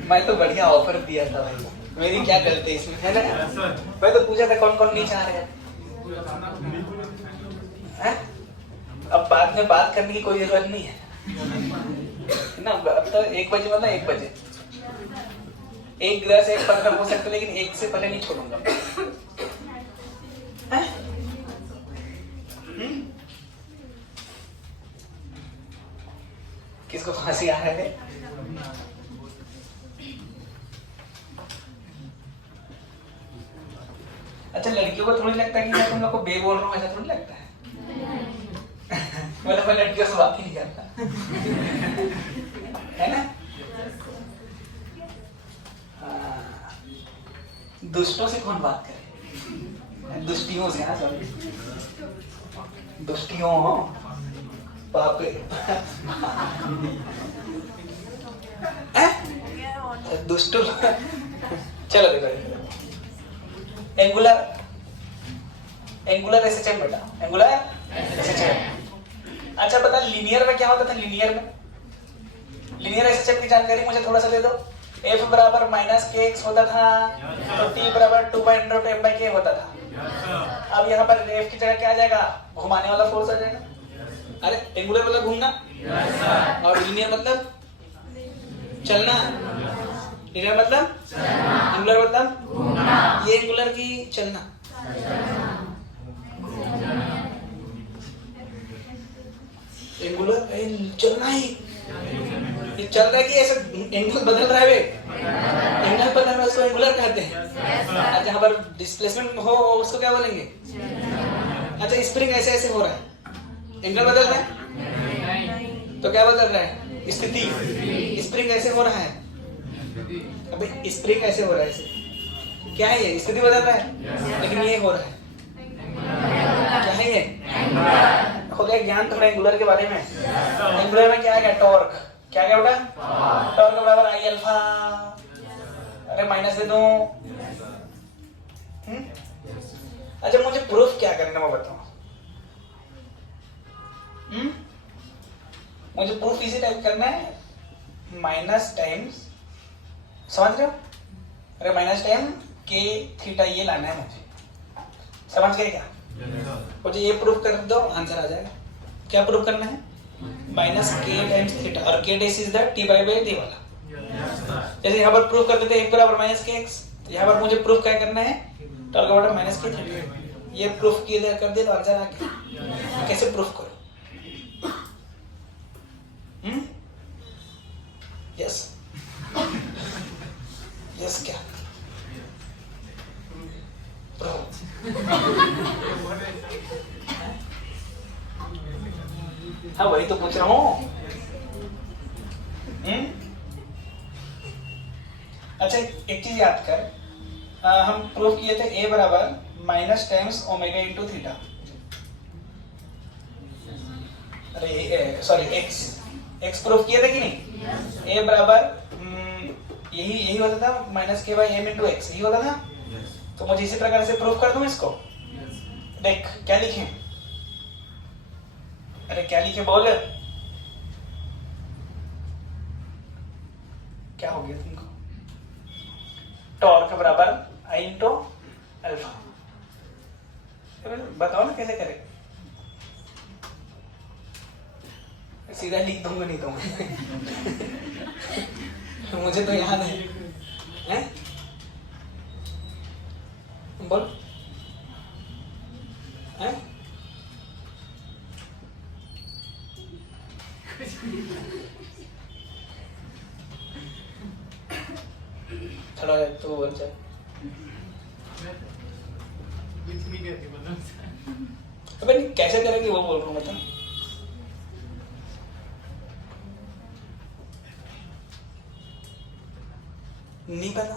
मैं तो बढ़िया ऑफर दिया था भाई, मेरी क्या गलती इसमें, है ना। मैं तो पूछा था कौन कौन नहीं चाह रहे हैं। अब बाद में बात करने की कोई जरूरत नहीं है ना। अब तो 1 बजे मतलब 1 बजे, 1 गिलास 1 15 हो सकता, लेकिन 1 से पहले नहीं छोड़ूंगा। किसको फांसी आ रहा है? अच्छा लड़कियों को थोड़ी लगता है कि मैं तुम लोग को बे बोल रहा हूँ, ऐसा थोड़ी लगता है। मतलब मैं लड़कियों से बात ही नहीं करता, है ना। दुष्टों से कौन बात करे, दुष्टियों से। हाँ सॉरी, दुष्टियों हो बाप रे। दुष्टों चलो देखो, एंगुलर एसएचएम बेटा, एंगुलर एसएचएम। अच्छा पता लीनियर में क्या होता था, लीनियर एसएचएम की जानकारी मुझे थोड़ा सा दे दो। f बराबर माइनस के एक्स होता था, तो t बराबर 2 by under root m by k होता था। अब यहाँ पर f की जगह क्या आ जाएगा, घुमाने वाला फोर्स आ जाएगा। अरे एंगुलर मतलब घूमना, और लीनियर मतलब चलना, लीनियर मतलब एंगुलर मतलब ये एंगुलर की चलना। एंगुलर चलना ही, ये चल रहा है कि ऐसा एंगल बदल रहा है, एंगल बदल रहा है उसको एंगुलर कहते हैं। जहाँ पर डिस्प्लेसमेंट हो उसको क्या बोलेंगे। अच्छा स्प्रिंग ऐसे ऐसे हो रहा है, एंगल बदल रहा है तो क्या बदल रहा है, स्थिति। स्प्रिंग ऐसे हो रहा है, अबे स्प्रिंग ऐसे हो रहा है, ऐसे क्या है, ये स्थिति बदल रहा है, लेकिन ये हो रहा है क्या है, ये हो गया ज्ञान थोड़ा एंगुलर के बारे में। एंगुलर में क्या आएगा, टॉर्क। क्या क्या बेटा, टॉर्क बराबर आई अल्फा। अरे माइनस दे दूं। अच्छा मुझे प्रूफ क्या करना है मैं बताऊं। मुझे प्रूफ इसी टाइप करना है, माइनस टाइम्स, समझ रहे हो। अरे माइनस टाइम के थीटा ये लाना है मुझे। समझ गए क्या? मुझे ये प्रूफ कर दो, आंसर आ जाएगा। क्या प्रूफ करना है? माइनस के टाइम्स थीटा, और के डेस is the T by by D वाला। जैसे यहाँ पर प्रूफ कर देते हैं 1 बराबर माइनस के एक्स, यहाँ पर मुझे प्रूफ क्या करना है? टॉर्क बराबर माइनस के थीटा। ये प्रूफ किया कर दे तो आंसर आ गया। कैसे प्रूफ करो? यस यस क्या प्रूफ? हाँ वही तो पूछ रहा हूँ। अच्छा एक चीज याद कर, हम प्रूफ किए थे a बराबर minus times omega into theta. अरे सॉरी x प्रूफ किए थे कि नहीं? a बराबर यही होता था माइनस के बाई एम इंटू एक्स, यही होता था। तो मुझे इसी प्रकार से प्रूफ कर दूं इसको। देख क्या लिखे, अरे क्या लिखे बोल, क्या हो गया तुमको? टॉर्क बराबर आई इंटू अल्फा। बताओ ना कैसे करें? सीधा लिख दूंगा नहीं तो मुझे तो याद है, हैं? बोल, हैं? थोड़ा तो बोल चल। अबे नहीं कैसे करेंगे वो बोल रहा हूँ मतलब। नहीं पता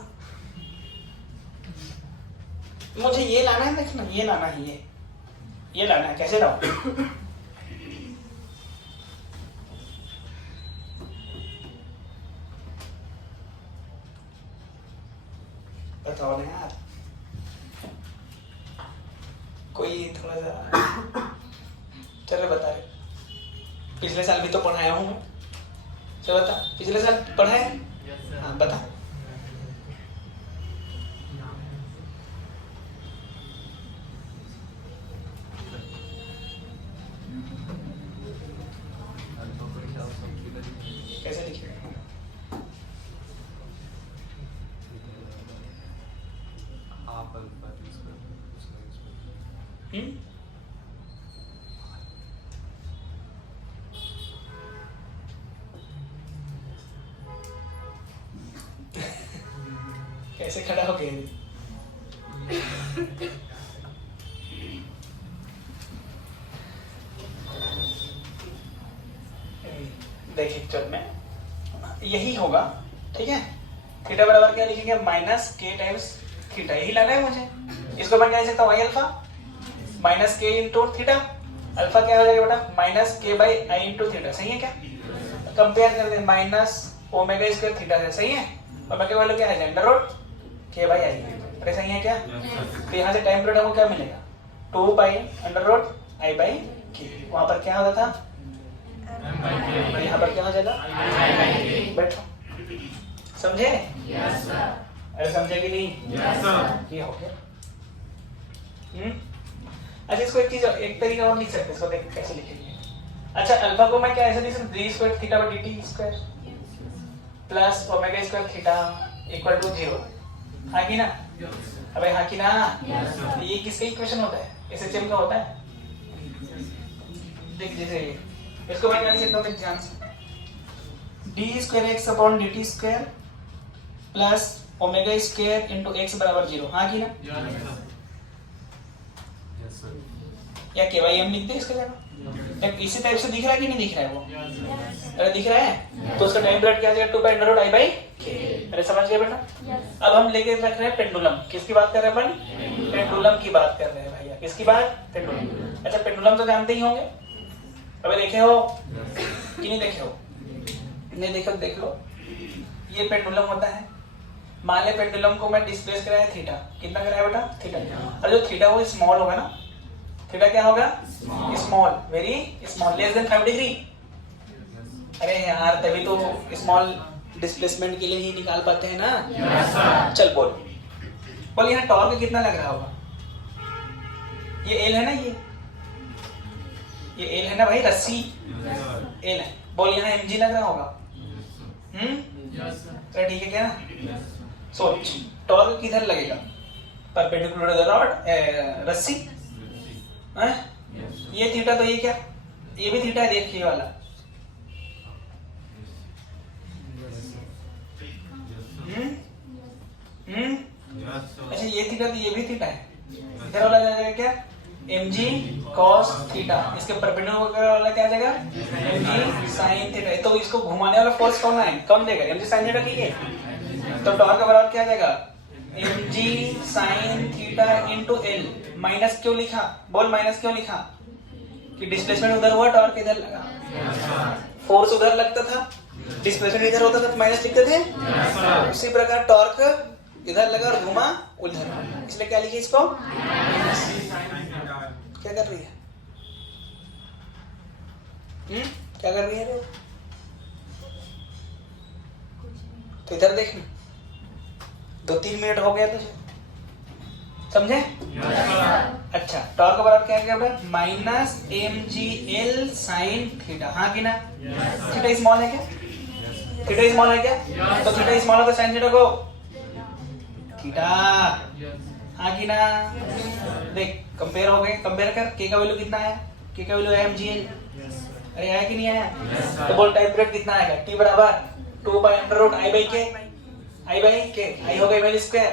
मुझे, ये लाना है, देखना ये लाना है, ये लाना है, कैसे लाओ? बताओ ना यार, कोई थोड़ा सा चलो बता रहे। पिछले साल भी तो पढ़ाया हूँ मैं, चलो बता, पिछले साल पढ़ाया? हाँ बता। कैसे लिखे? कैसे खड़ा हो गए? देखिए चल में यही होगा, ठीक है। थीटा बराबर क्या लिखेंगे? माइनस के टाइम्स थीटा, यही लाना है मुझे। इसको मैं क्या लिख सकता हूँ? आई अल्फा माइनस के इंटू थीटा। अल्फा क्या हो जाएगा बेटा? माइनस के बाई आई इंटू थीटा। सही है क्या? कंपेयर कर दे माइनस ओमेगा स्क्वायर थीटा से, सही है। ओमेगा की वैल्यू क्या है? अंडर रूट के बाई आई। अरे सही है क्या? तो यहाँ से टाइम पीरियड हमको क्या मिलेगा? 2 by under root I by k. वहां पर क्या होता था? यहाँ पर क्या हो जाएगा? बैठो, समझे? अरे समझे कि नहीं? ये हो गया। अच्छा इसको एक चीज, एक तरीका और लिख सकते हैं, इसको देख कैसे लिखेंगे। अच्छा अल्फा को मैं क्या ऐसे लिख सकता हूँ? D square theta by D T square plus omega square theta equal to 0। हाँ कि ना? अबे हाँ कि ना? ये किसका इक्वेशन होता है? एसएचएम का होता है। देख जैसे इसको मैं क्या लिख सकता हूँ? देख ध्यान से, D square x upon D T square plus omega square into x बराबर 0। हाँ कि ना? या के वाई एम लिख दे इसका जगह। इसी टाइप से दिख रहा है कि नहीं दिख रहा है वो? अरे दिख रहा है, तो उसका टाइम पीरियड क्या आ जाएगा? 2 by under root I by k. अरे समझ गए बेटा? अब हम लेके रख रहे हैं पेंडुलम। किसकी बात कर रहे हैं अपन? पेंडुलम की बात कर रहे हैं भैया। किसकी बात? पेंडुलम। अच्छा पेंडुलम तो जानते ही होंगे, अबे देखे हो कि नहीं देखे हो? नहीं देखो, देख लो। ये पेंडुलम होता है। मान ले पेंडुलम को मैं डिस्प्लेस कराया थीटा, कितना कराया बेटा? थीटा। और जो थीटा वो स्मॉल होगा ना, थीटा क्या होगा? Small, very small, less than 5 degree. अरे यार तभी तो स्मॉल डिस्प्लेसमेंट के लिए ही निकाल पाते हैं ना। चल बोल, बोल यहाँ टॉर्क कितना लग रहा होगा? ये एल है ना, ये एल है ना भाई, रस्सी एल है। बोल यहाँ mg लग रहा होगा। तो ठीक है क्या ना? सोच टॉर्क किधर लगेगा? परपेंडिकुलर टू द रॉड, रस्सी है? ये थीटा, तो ये क्या? ये भी थीटा है, देखिए वाला। अच्छा ये थीटा, तो ये भी थीटा है। इधर वाला जाएगा क्या? mg cos theta. इसके परपेंडिकुलर वाला क्या जाएगा? mg sin theta. तो इसको घुमाने वाला फोर्स कौन है? कौन देगा? mg sin थीटा की है। तो टॉर्क का बराबर क्या जाएगा? mg sin theta into l। Minus क्यों लिखा? बोल माइनस क्यों लिखा? कि डिस्प्लेसमेंट उधर हुआ, टॉर्क इधर लगा। फोर्स उधर लगता था, डिस्प्लेसमेंट इधर होता था, तो माइनस लिखते थे। उसी प्रकार टॉर्क इधर लगा और घुमा उधर, इसलिए क्या लिखे इसको? क्या कर रही है? क्या कर रही है रे? तो इधर देख, 2-3 मिनट हो गया तुझे, समझे? अच्छा टॉर्क बराबर क्या है? Minus mgl sin theta. हाँ कि ना? थीटा स्मॉल है क्या? थीटा स्मॉल है क्या? तो थीटा स्मॉल है तो sin थीटा को थीटा। हाँ कि ना? देख कंपेयर हो गए, कंपेयर कर। के का वैल्यू कितना आया? के का वैल्यू है mgl। अरे आया कि नहीं आया? तो बोल टाइम पीरियड कितना आएगा? t बराबर 2 pi under root i by k, i by k, i हो गई वैल्यू स्क्वायर।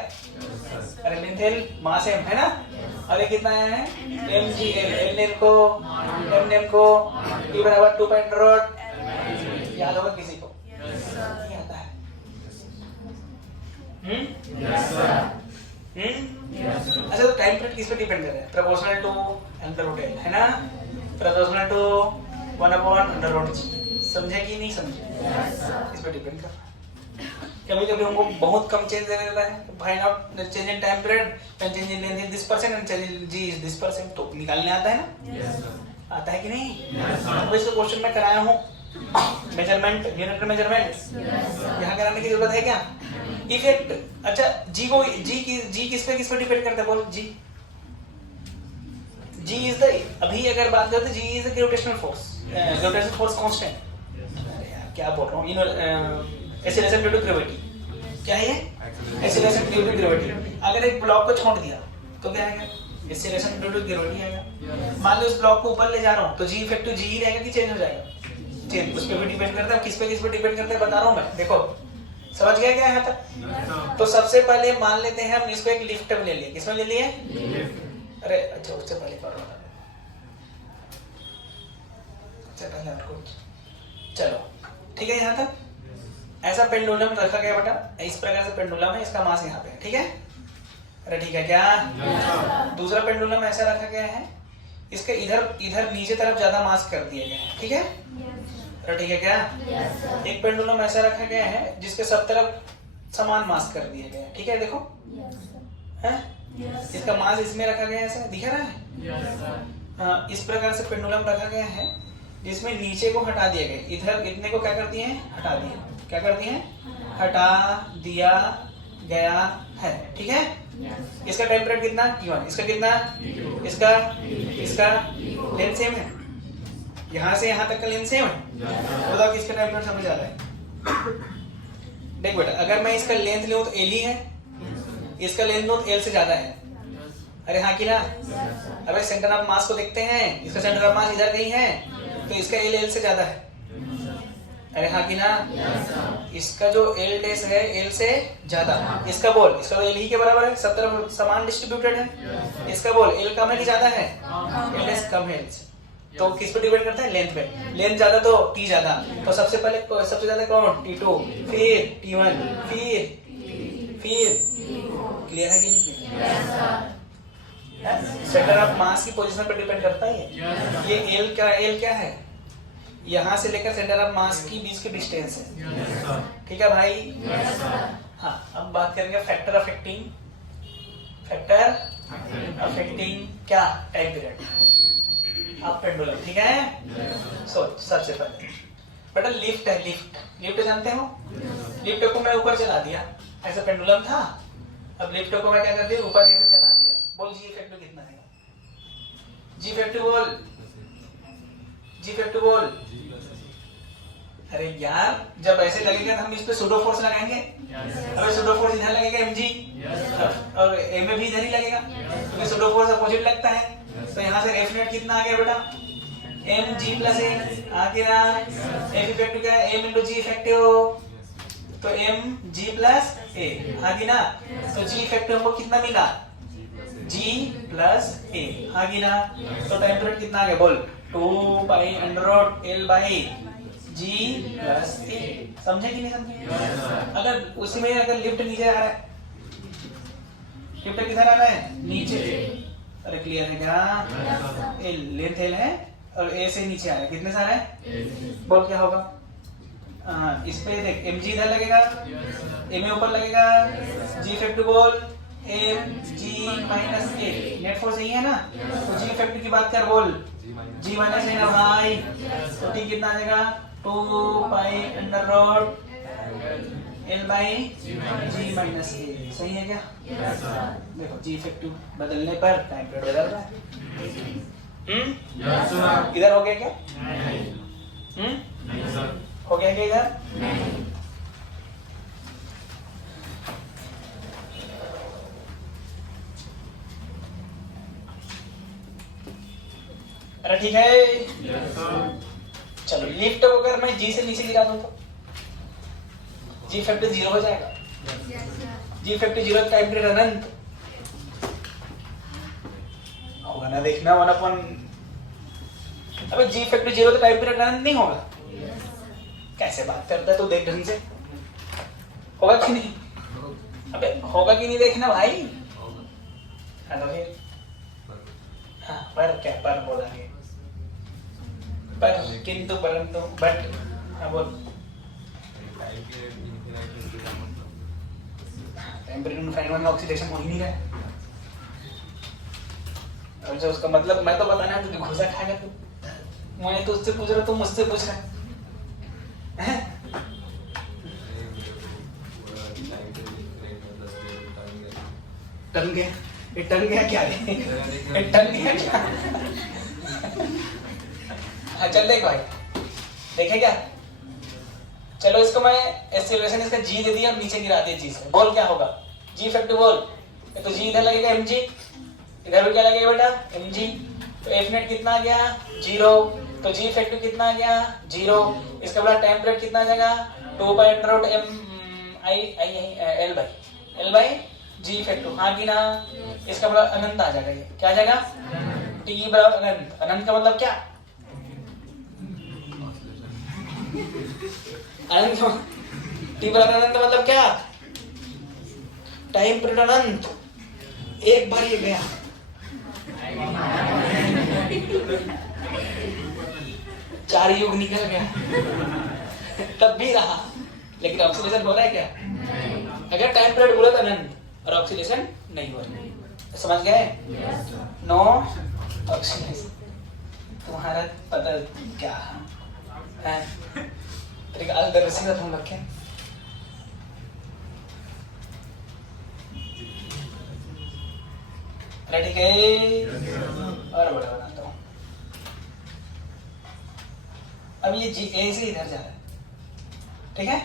अरे लेंथ l मास m है ना? और ये कितना आया है? mgl। l नेम को, m नेम को, t बराबर 2 पाई अंडर रूट। याद होगा किसी को? नहीं आता है। अच्छा तो टाइम पीरियड किस पे डिपेंड कर रहा है? Proportional to under root l है ना? Proportional to 1/√g। समझे कि नहीं समझे? इस पे डिपेंड कर रहा है। कभी कभी हमको बहुत कम चेंज दे देता है, find out change in time period and change in length is this % and change in g is this %। तो निकालने आता है ना? आता है कि नहीं? तो इसको क्वेश्चन में कराया हूँ, मेजरमेंट, यूनिट मेजरमेंट। यहाँ कराने की जरूरत है क्या? इफेक्ट। अच्छा जी को, जी किस पे डिपेंड करता है? बोल जी। जी इज द, अभी अगर बात करते G is the gravitational force, gravitational force constant. अरे यार क्या बोल रहा हूँ? Acceleration due to gravity. क्या है ये? Acceleration due to gravity. अगर एक ब्लॉक को छोड़ दिया तो क्या आएगा? एक्सीलरेशन ड्यू टू ग्रेविटी आएगा। मान लो इस ब्लॉक को ऊपर ले जा रहा हूँ तो जी इफेक्टिव जी ही रहेगा कि चेंज हो जाएगा? चेंज। उस पर भी डिपेंड करता है। किस पे डिपेंड करता है बता रहा हूँ मैं। देखो समझ गया क्या यहाँ तक? तो सबसे पहले मान लेते हैं हम इसको एक लिफ्ट में ले लिए। किसमें ले लिए? अरे अच्छा उससे पहले कर रहा था, चलो ठीक है। यहाँ तक ऐसा पेंडुलम रखा गया बेटा, इस प्रकार से पेंडुलम है, इसका मास यहाँ पे है, ठीक है? अरे ठीक है क्या? दूसरा पेंडुलम ऐसा रखा गया है, इसके इधर नीचे तरफ ज्यादा मास कर दिया गया है, ठीक है? अरे ठीक है क्या? एक पेंडुलम ऐसा रखा गया है जिसके सब तरफ समान मास कर दिया गया है, ठीक है? देखो है, इसका मास इसमें रखा गया है, ऐसा दिख रहा है? हाँ, इस प्रकार से पेंडुलम रखा गया है जिसमें नीचे को हटा दिया गया, इधर इतने को क्या कर दिए हैं? हटा दिए। क्या कर दिए? हटा दिया गया है, ठीक है? इसका टाइम पीरियड कितना? t1। इसका कितना? इसका लेंथ सेम है, यहाँ से यहाँ तक का लेंथ सेम है। बताओ किसका टाइम पीरियड समझ आ रहा है? देख बेटा, अगर मैं इसका लेंथ लूँ तो l ही है, इसका लेंथ लूँ तो l से ज्यादा है। अरे हाँ कि ना? अबे सेंटर ऑफ मास को देखते हैं, इसका सेंटर ऑफ मास इधर कहीं है तो इसका l से ज्यादा है। अरे हाँ कि ना? इसका जो l डैश है l से ज्यादा, इसका बोल, इसका l ही के बराबर है, सब तरफ समान डिस्ट्रीब्यूटेड है। इसका बोल l कम है कि ज्यादा है? l डैश कम है l से। तो किस पे डिपेंड करता है? लेंथ पे। लेंथ ज्यादा तो t ज्यादा। तो सबसे ज्यादा कौन? t2, फिर t1, फिर क्लियर है कि नहीं क्लियर? सेंटर ऑफ मास की पोजीशन पर डिपेंड करता है ये l क्या है? यहाँ से लेकर सेंटर ऑफ मास की बीच की डिस्टेंस है, ठीक है भाई? हाँ, अब बात करेंगे फैक्टर अफेक्टिंग क्या? टाइम पीरियड ऑफ पेंडुलम, ठीक है? सोच सबसे पहले बेटा लिफ्ट है, लिफ्ट जानते हो? लिफ्ट को मैं ऊपर चला दिया, ऐसा पेंडुलम था, अब लिफ्ट को मैं क्या कर दिया, ऊपर ऐसे चला दिया। बोल जी इफेक्टिव कितना है? जी इफेक्टिव बोल, जी इफेक्टिव बोल। अरे यार जब ऐसे लगेगा तो हम इस पे सूडो फोर्स लगाएंगे। अबे सूडो फोर्स इधर लगेगा mg, और m में भी इधर ही लगेगा, क्योंकि सूडो फोर्स अपोजिट लगता है। तो यहाँ से एफ नेट कितना आ गया बेटा? mg प्लस a आ गया। एफ इफेक्टिव क्या है? m इंटू जी इफेक्टिव, तो mg प्लस a आ गई ना। तो g इफेक्टिव हमको कितना मिला? g प्लस a आ गई ना। तो टेम्परेचर कितना आ गया बोल? 2 pi under root l by g plus a। समझे कि नहीं समझे? अगर उसी में अगर लिफ्ट नीचे आ रहा है, लिफ्ट किधर आ रहा है? नीचे। अरे क्लियर है क्या? l लेंथ l है और a से नीचे आ रहा है, कितने सारा है? बोल क्या होगा? इस पे देख mg इधर लगेगा, a में ऊपर लगेगा, g इफेक्टिव बोल mg minus a। Net force यही है ना, तो g इफेक्टिव की बात कर बोल, g माइनस a ना भाई। तो t कितना आ जाएगा? 2 pi under root l by g minus a। सही है क्या? देखो g इफेक्टिव बदलने पर टाइम पीरियड बदल रहा है। इधर हो गया क्या? हो गया क्या इधर? अरे ठीक है। चलो लिफ्ट को अगर मैं जी से नीचे गिरा दूं तो जी इफेक्टिव 0 हो जाएगा। जी इफेक्टिव 0 टाइम पीरियड अनंत होगा ना, देखना 1 अपन। अबे जी इफेक्टिव 0 तो टाइम पीरियड अनंत नहीं होगा। कैसे बात करता है तू, देख ढंग से। होगा कि नहीं? अबे होगा कि नहीं देखना भाई। हेलो फिर हाँ, पर क्या पर बोलेंगे? पर किंतु परंतु बट। हाँ बोल। टेम्परेचर इनफाइनाइट में ऑक्सीडेशन हो ही नहीं रहा है। अच्छा उसका मतलब मैं तो बताना है, तुझे घुसा खाएगा तू। मैं तो उससे पूछ रहा, तू मुझसे पूछ रहा है। टन गया, ये टन गया क्या रे? ये टन गया क्या? हाँ चल देख भाई, देखे क्या? चलो इसको मैं एक्सेलरेशन इसका जी दे दिया, नीचे गिरा दिया जी से। बोल क्या होगा? जी इफेक्टिव बोल। तो जी इधर लगेगा mg, इधर भी क्या लगेगा बेटा? mg। तो एफ नेट कितना आ गया? 0। तो जी इफेक्टिव कितना आ गया? 0। इसका बड़ा टाइम पीरियड कितना आ जाएगा? 2 pi under root m l by G effective. हाँ कि ना? इसका बड़ा अनंत आ जाएगा। ये क्या आ जाएगा? t बराबर अनंत। अनंत का मतलब क्या? अनंत t बराबर अनंत मतलब क्या? टाइम पीरियड अनंत। एक बार ये गया, चार युग निकल गया, तब भी रहा, लेकिन ऑक्सीडेशन हो रहा है क्या? अगर टाइम पीरियड बोला तो अनंत और ऑक्सीडेशन नहीं हो रहा। समझ गए? No oxidation. तुम्हारा पता क्या है? अलदरसी का तुम रखे। ठीक है, और बड़ा बनाता हूँ। अब ये जी ए से इधर जा रहा है, ठीक है?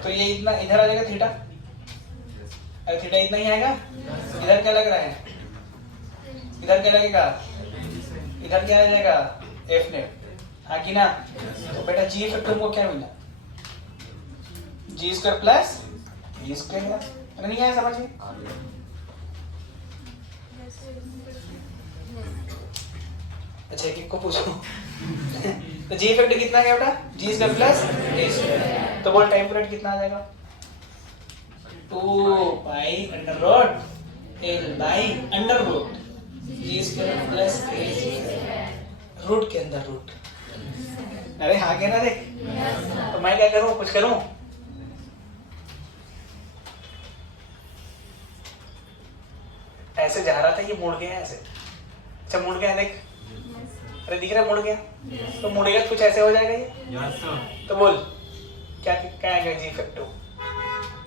तो ये इतना इधर आ जाएगा थीटा। अरे थीटा इतना ही आएगा। इधर क्या लग रहा है? इधर क्या लगेगा? इधर क्या आ जाएगा? F net. हाँ कि ना? तो बेटा जी इफेक्टिव तुमको क्या मिला? जी स्क्वायर प्लस जी स्क्वायर। अरे नहीं आया समझ में? अच्छा एक को पूछो। तो जी इफेक्टिव कितना गया बेटा? G square plus A square. तो बोल टाइम पीरियड कितना आ जाएगा? 2 pi under root l by under root G square plus A square. Root के अंदर रूट। अरे हाँ क्या ना देख। तो मैं क्या करूं? कुछ करूं? ऐसे जा रहा था, ये मुड़ गया ऐसे। अच्छा मुड़ गया देख। अरे दिख रहा है मुड़ गया। तो मुड़ेगा तो कुछ ऐसे हो जाएगा ये। तो बोल क्या क्या आएगा जी इफेक्टिव?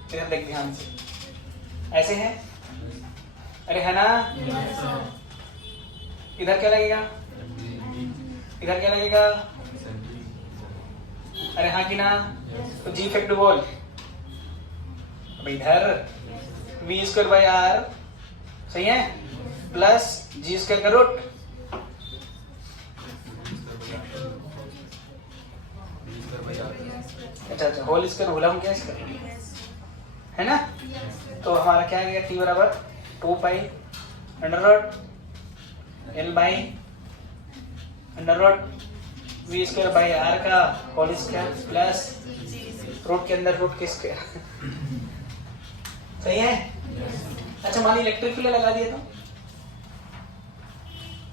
इधर देख ध्यान से, ऐसे है, अरे है ना, इधर क्या लगेगा, इधर क्या लगेगा, अरे हाँ कि ना, तो जी इफेक्ट बोल, अब इधर वी स्क्वायर बाई आर, सही है, प्लस जी स्क्वायर का रूट, अच्छा होल स्क्वायर बोला हूँ क्या इसका, है ना, तो हमारा क्या आ गया, टी बराबर 2 pi under root L by under root V square by R का होल स्क्वायर प्लस रूट के अंदर रूट के स्क्वायर, सही है। अच्छा मान इलेक्ट्रिक फील्ड लगा दिए तो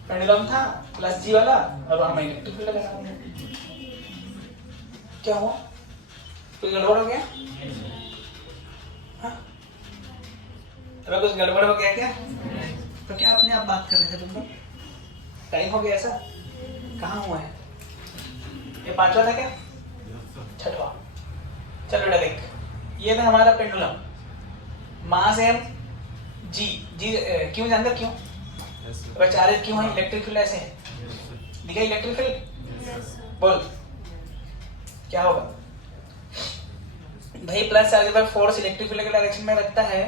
पेंडुलम था प्लस जी वाला और हम इलेक्ट्रिक फील्ड लगा दिए, क्या हुआ, कुछ गड़बड़ हो गया, हाँ? तो कुछ गड़बड़ हो गया क्या, तो क्या अपने आप बात कर रहे थे तुम लोग, टाइम हो गया ऐसा, कहाँ हुआ है, ये पांचवा था क्या, छठवा, चलो बेटा देख, ये था हमारा पेंडुलम, मास एम जी, जी क्यों जानते हो क्यों, चार्ज क्यों है, इलेक्ट्रिक फील्ड ऐसे है, दिखा इलेक्ट्रिक फील्ड, बोल क्या होगा भाई, प्लस चार्ज पर फोर्स इलेक्ट्रिक फील्ड के डायरेक्शन में लगता है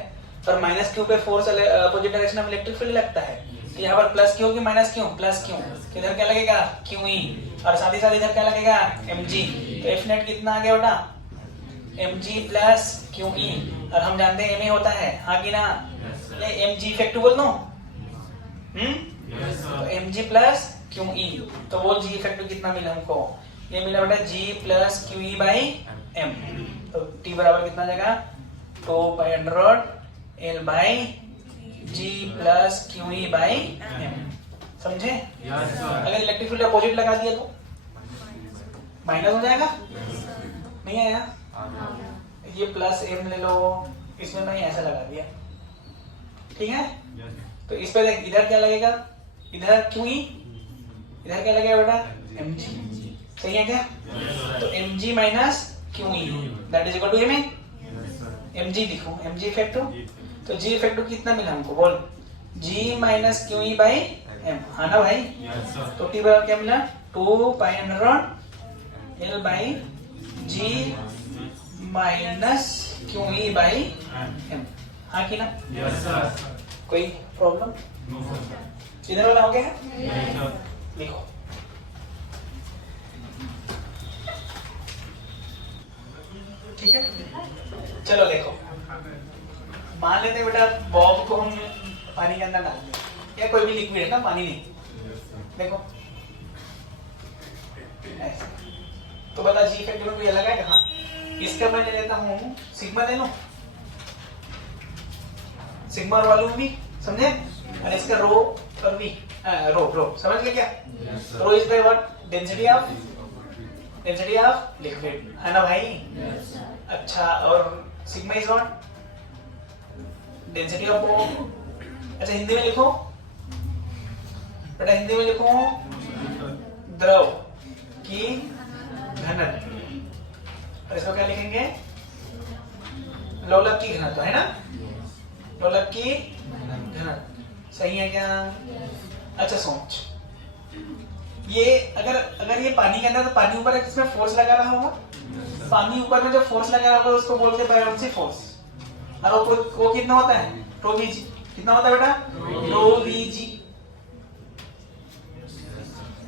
और माइनस क्यू पे फोर्स अपोजिट डायरेक्शन में इलेक्ट्रिक फील्ड लगता है, तो यहाँ पर प्लस क्यू की माइनस क्यू, प्लस क्यू, इधर क्या लगेगा क्यू ई, और साथ ही साथ इधर क्या लगेगा एम जी, तो एफ नेट कितना आ गया बेटा, M G plus Q E, और हम जानते हैं एम ए होता है, हाँ कि ना, ये एम जी इफेक्ट बोल दो, तो M G plus Q E, तो वो जी इफेक्ट कितना मिला हमको, ये मिला बेटा G plus Q E by M, तो टी बराबर कितना आ जाएगा 2 pi under root L by G plus Q E by M, समझे। अगर इलेक्ट्रिक फील्ड अपोजिट लगा दिया तो माइनस हो जाएगा, नहीं आया, ये प्लस एम ले लो, इसमें मैंने ऐसा लगा दिया, ठीक है, तो इस पे देख इधर क्या लगेगा, इधर क्यू ई, इधर क्या लगेगा बेटा एम जी, सही है क्या, तो M G minus Q E that is equal to M A, M G लिखो, एम जी इफेक्ट, तो जी इफेक्ट कितना मिला हमको बोल, G minus Q E by M, हाँ ना भाई, तो टी बराबर क्या मिला 2 pi under root L by G minus Q E by M, हाँ कि ना, कोई प्रॉब्लम, इधर वाला हो गया, लिखो, ठीक है, चलो देखो, मान लेते हैं बेटा बॉब को हम पानी के अंदर डाल दें, या कोई भी लिक्विड है ना, पानी नहीं, देखो ऐसे, तो बता जी इफेक्ट में कोई अलग है, हाँ, इसका मैं ले लेता हूँ सिग्मा, ले लो सिग्मा और वॉल्यूम भी, समझे, और इसका रो और वी, रो समझ गए क्या, rho is the what, density of liquid, है ना भाई, अच्छा, और sigma is what, density of bob, अच्छा हिंदी में लिखो बेटा, हिंदी में लिखो द्रव की घनत्व, और इसको क्या लिखेंगे, लोलक की घनत्व, है ना, लोलक की घनत्व, सही है क्या, अच्छा सोच, ये अगर ये पानी के अंदर, तो पानी ऊपर इसमें फोर्स लगा रहा होगा, पानी ऊपर में जो फोर्स लगा रहा होगा उसको बोलते हैं बायोन्सी फोर्स, और वो कितना होता है रो वी जी, कितना होता है बेटा रो वी जी,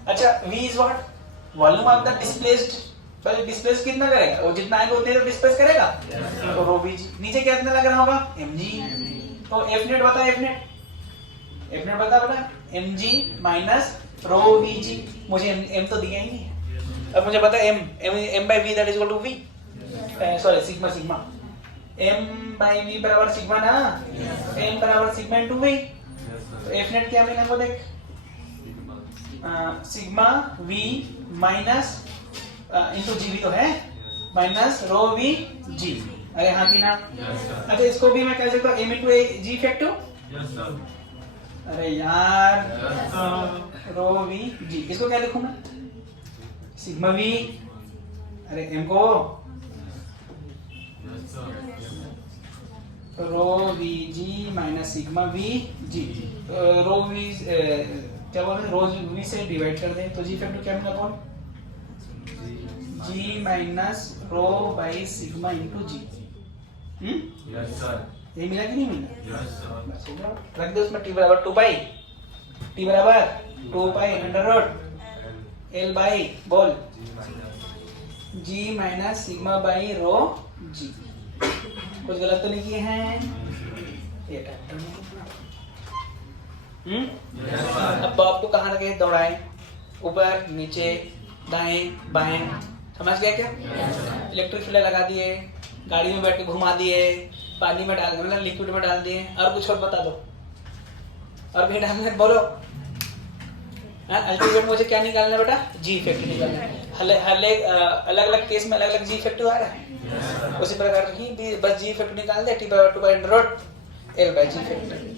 अच्छा V is what, volume of the displaced, तो डिस्प्लेस कितना करेगा, वो जितना आएगा उतना डिस्प्लेस करेगा, तो रो वी जी, नीचे कितना लग रहा होगा एम जी, तो एफ नेट बता, एफ नेट बता बेटा, M G minus rho V G, मुझे एम तो दिया ही नहीं है, अब मुझे पता है M by V that is equal to V, sorry sigma, M by V बराबर सिग्मा ना, एम बराबर सिग्मा इनटू वी, तो एफ नेट क्या मिला हमको देख, sigma V minus into G भी तो है, माइनस रो वी जी, अरे हाँ कि ना, अच्छा इसको भी मैं कह सकता हूँ एम इनटू जी इफेक्टिव, अरे यार रो वी जी, इसको क्या लिखूं मैं, सिग्मा वी, अरे एम को rho V G minus sigma V G. Rho V क्या बोल रहे, रो वी से डिवाइड कर दें तो जी फैक्टर क्या मिला कौन, G minus rho by sigma into G. Yes sir. ये मिला कि नहीं मिला? Yes sir. बस हो गया। रख दो उसमें टी बराबर 2 पाई, टी बराबर 2 pi under root L by बोल G minus sigma by rho G. कुछ गलत तो नहीं किए हैं? ये टाइप यस सर। अब आपको कहाँ लगे दौड़ाएं, ऊपर नीचे दाएं बाएं, समझ गया क्या? इलेक्ट्रिक फील्ड लगा दिए, गाड़ी में बैठ के घुमा दिए, पानी में डाल मतलब लिक्विड में डाल दिए, और कुछ और बता दो, और कहीं डालना है बोलो। अल्टीमेट मुझे क्या निकालना है बेटा, जी इफेक्ट निकालना है। अलग अलग केस में अलग अलग जी इफेक्ट आ रहा है, उसी प्रकार ही बस जी इफेक्ट निकाल दे, T by 2 by under root L by G effect.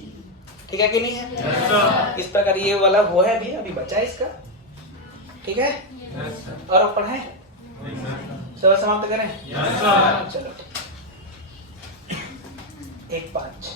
ठीक है कि नहीं है? Yes sir. इस प्रकार ये वाला वो है, अभी बचा है इसका। ठीक है, यस सर। और अब पढ़ाएं, सब समाप्त करें। Yes sir. चलो 1-5